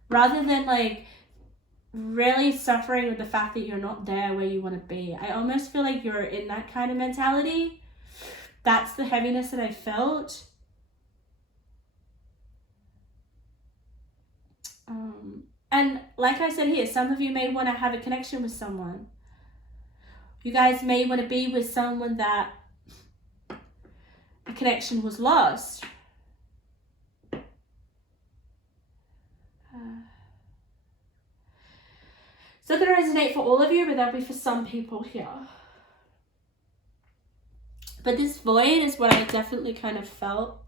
rather than like really suffering with the fact that you're not there where you want to be. I almost feel like you're in that kind of mentality. That's the heaviness that I felt. And like I said here, some of you may want to have a connection with someone. You guys may want to be with someone that a connection was lost. It's not going to resonate for all of you, but that'll be for some people here. But this void is what I definitely kind of felt.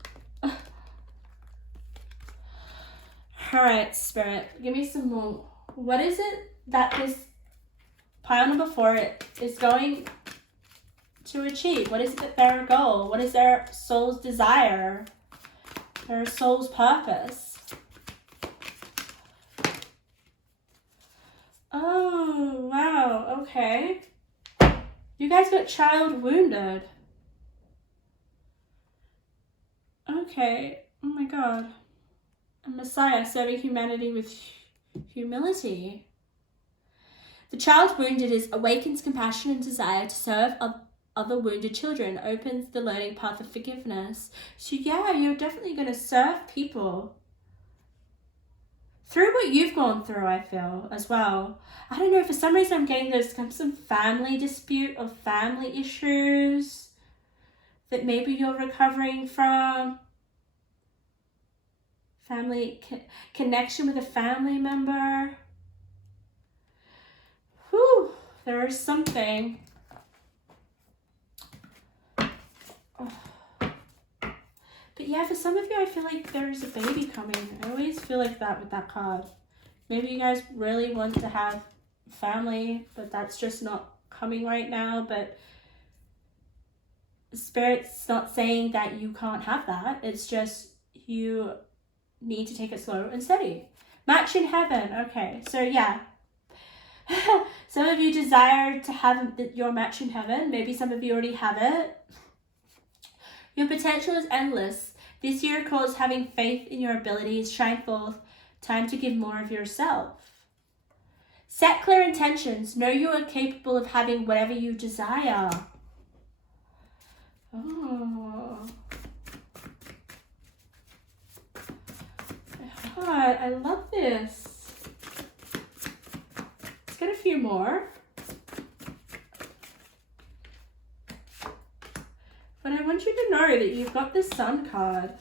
Alright, Spirit, give me some more. What is it that this pile number 4 is going to achieve? What is it that their goal? What is their soul's desire? Their soul's purpose? Oh, wow, okay. You guys got child wounded. Okay, oh my god. A Messiah serving humanity with humility. The child wounded awakens compassion and desire to serve other wounded children, opens the learning path of forgiveness. So yeah, you're definitely going to serve people through what you've gone through, I feel, as well. I don't know, for some reason I'm getting there's some family dispute or family issues that maybe you're recovering from. Family connection with a family member. Whew, there is something. Oh. But yeah, for some of you, I feel like there's a baby coming. I always feel like that with that card. Maybe you guys really want to have family, but that's just not coming right now. But Spirit's not saying that you can't have that. It's just you need to take it slow and steady. Match in heaven. Okay, so yeah. Some of you desire to have your match in heaven. Maybe some of you already have it. Your potential is endless. This year calls having faith in your abilities. Shine forth. Time to give more of yourself. Set clear intentions. Know you are capable of having whatever you desire. Oh. God, I love this. Let's get a few more. But I want you to know that you've got the Sun card.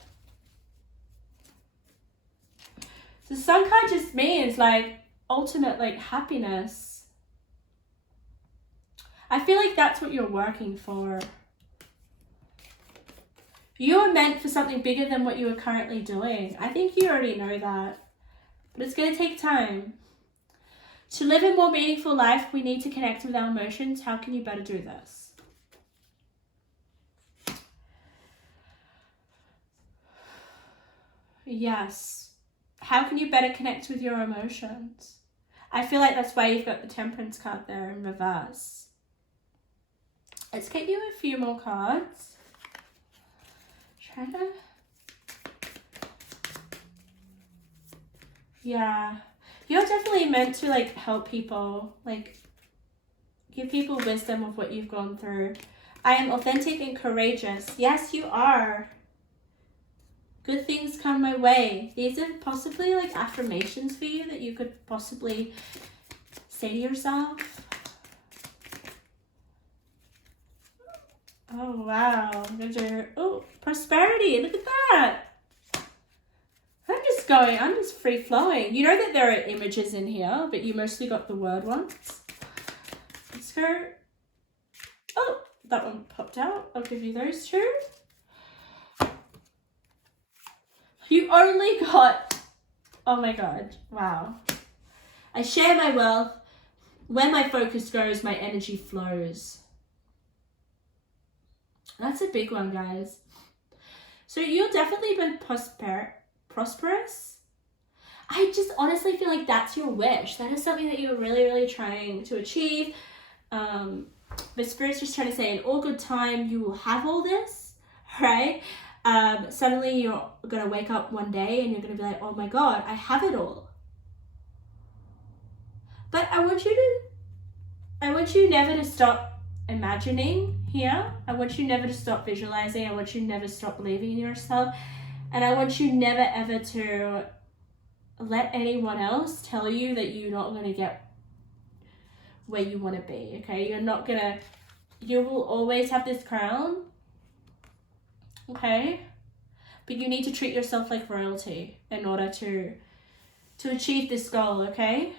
The Sun card just means like ultimate like happiness. I feel like that's what you're working for. You are meant for something bigger than what you are currently doing. I think you already know that. But it's going to take time. To live a more meaningful life, we need to connect with our emotions. How can you better do this? Yes. How can you better connect with your emotions? I feel like that's why you've got the Temperance card there in reverse. Let's get you a few more cards. Yeah, you're definitely meant to like help people, like give people wisdom of what you've gone through. I am authentic and courageous. Yes, you are. Good things come my way. These are possibly like affirmations for you that you could possibly say to yourself. Oh, wow. Oh, prosperity. Look at that. I'm just free flowing. You know that there are images in here, but you mostly got the word ones. Let's go. Oh, that one popped out. I'll give you those two. You only got, oh my God, wow. I share my wealth. Where my focus goes, my energy flows. That's a big one, guys. So you'll definitely be prosperous. I just honestly feel like that's your wish. That is something that you're really, really trying to achieve. But Spirit's just trying to say in all good time, you will have all this, right? Suddenly you're going to wake up one day and you're going to be like, oh my God, I have it all. But I want you never to stop imagining here. I want you never to stop visualizing. I want you never to stop believing in yourself. And I want you never ever to let anyone else tell you that you're not going to get where you want to be, okay? You will always have this crown, okay? But you need to treat yourself like royalty in order to achieve this goal, okay?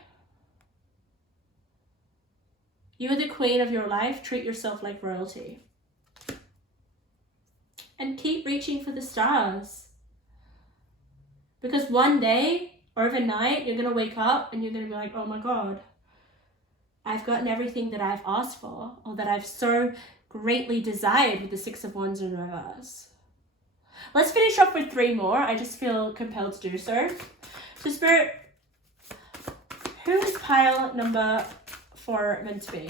You are the queen of your life. Treat yourself like royalty. And keep reaching for the stars. Because one day, overnight, you're going to wake up and you're going to be like, oh my God, I've gotten everything that I've asked for, or that I've so greatly desired with the Six of Wands in reverse. Let's finish off with 3 more. I just feel compelled to do so. So Spirit, who is pile number 4 meant to be?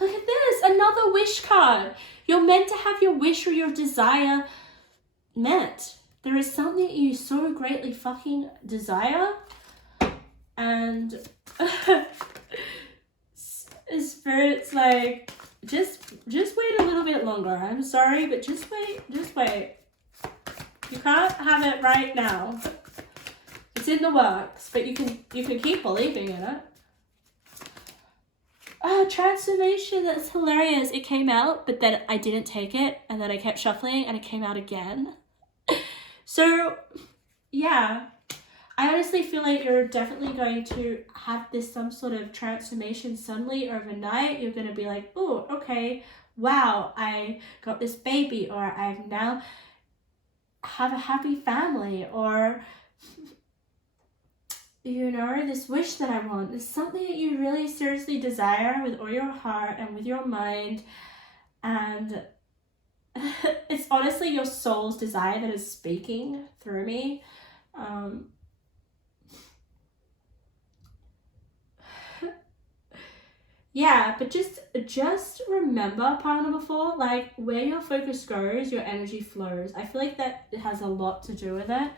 Look at this, another wish card. You're meant to have your wish or your desire met. There is something you so greatly fucking desire, and Spirit's like, just wait a little bit longer. I'm sorry, but just wait. You can't have it right now. It's in the works, but you can keep believing in it. Oh, transformation, that's hilarious. It came out, but then I didn't take it, and then I kept shuffling, and it came out again. So, yeah. I honestly feel like you're definitely going to have some sort of transformation suddenly overnight. You're going to be like, oh, okay, wow, I got this baby, or I've now have a happy family, or, you know, this wish that I want. It's something that you really seriously desire with all your heart and with your mind. And it's honestly your soul's desire that is speaking through me. Yeah, but just remember, pile number 4, like, where your focus goes, your energy flows. I feel like that has a lot to do with it.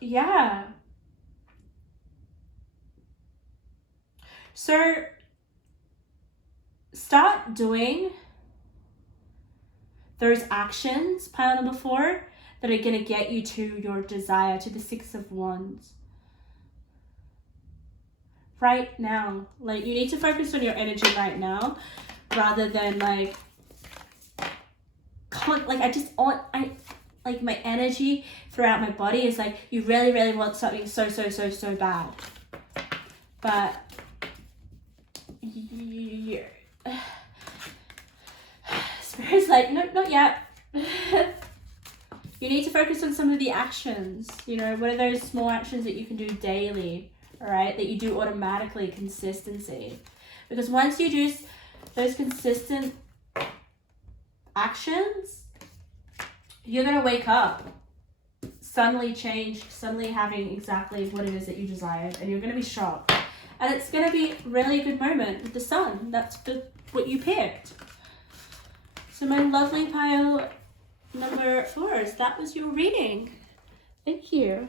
Yeah. So start doing those actions, pile number 4, that are going to get you to your desire, to the 6 of Wands. Right now. Like, you need to focus on your energy right now, rather than like my energy throughout my body is like, you really, really want something so bad. But Spirit's like, nope, not yet. You need to focus on some of the actions. You know, what are those small actions that you can do daily? All right, that you do automatically, consistency. Because once you do those consistent actions, you're going to wake up, suddenly changed, suddenly having exactly what it is that you desired, and you're going to be shocked. And it's going to be a really good moment with the sun. That's what you picked. So my lovely pile number 4s, that was your reading. Thank you.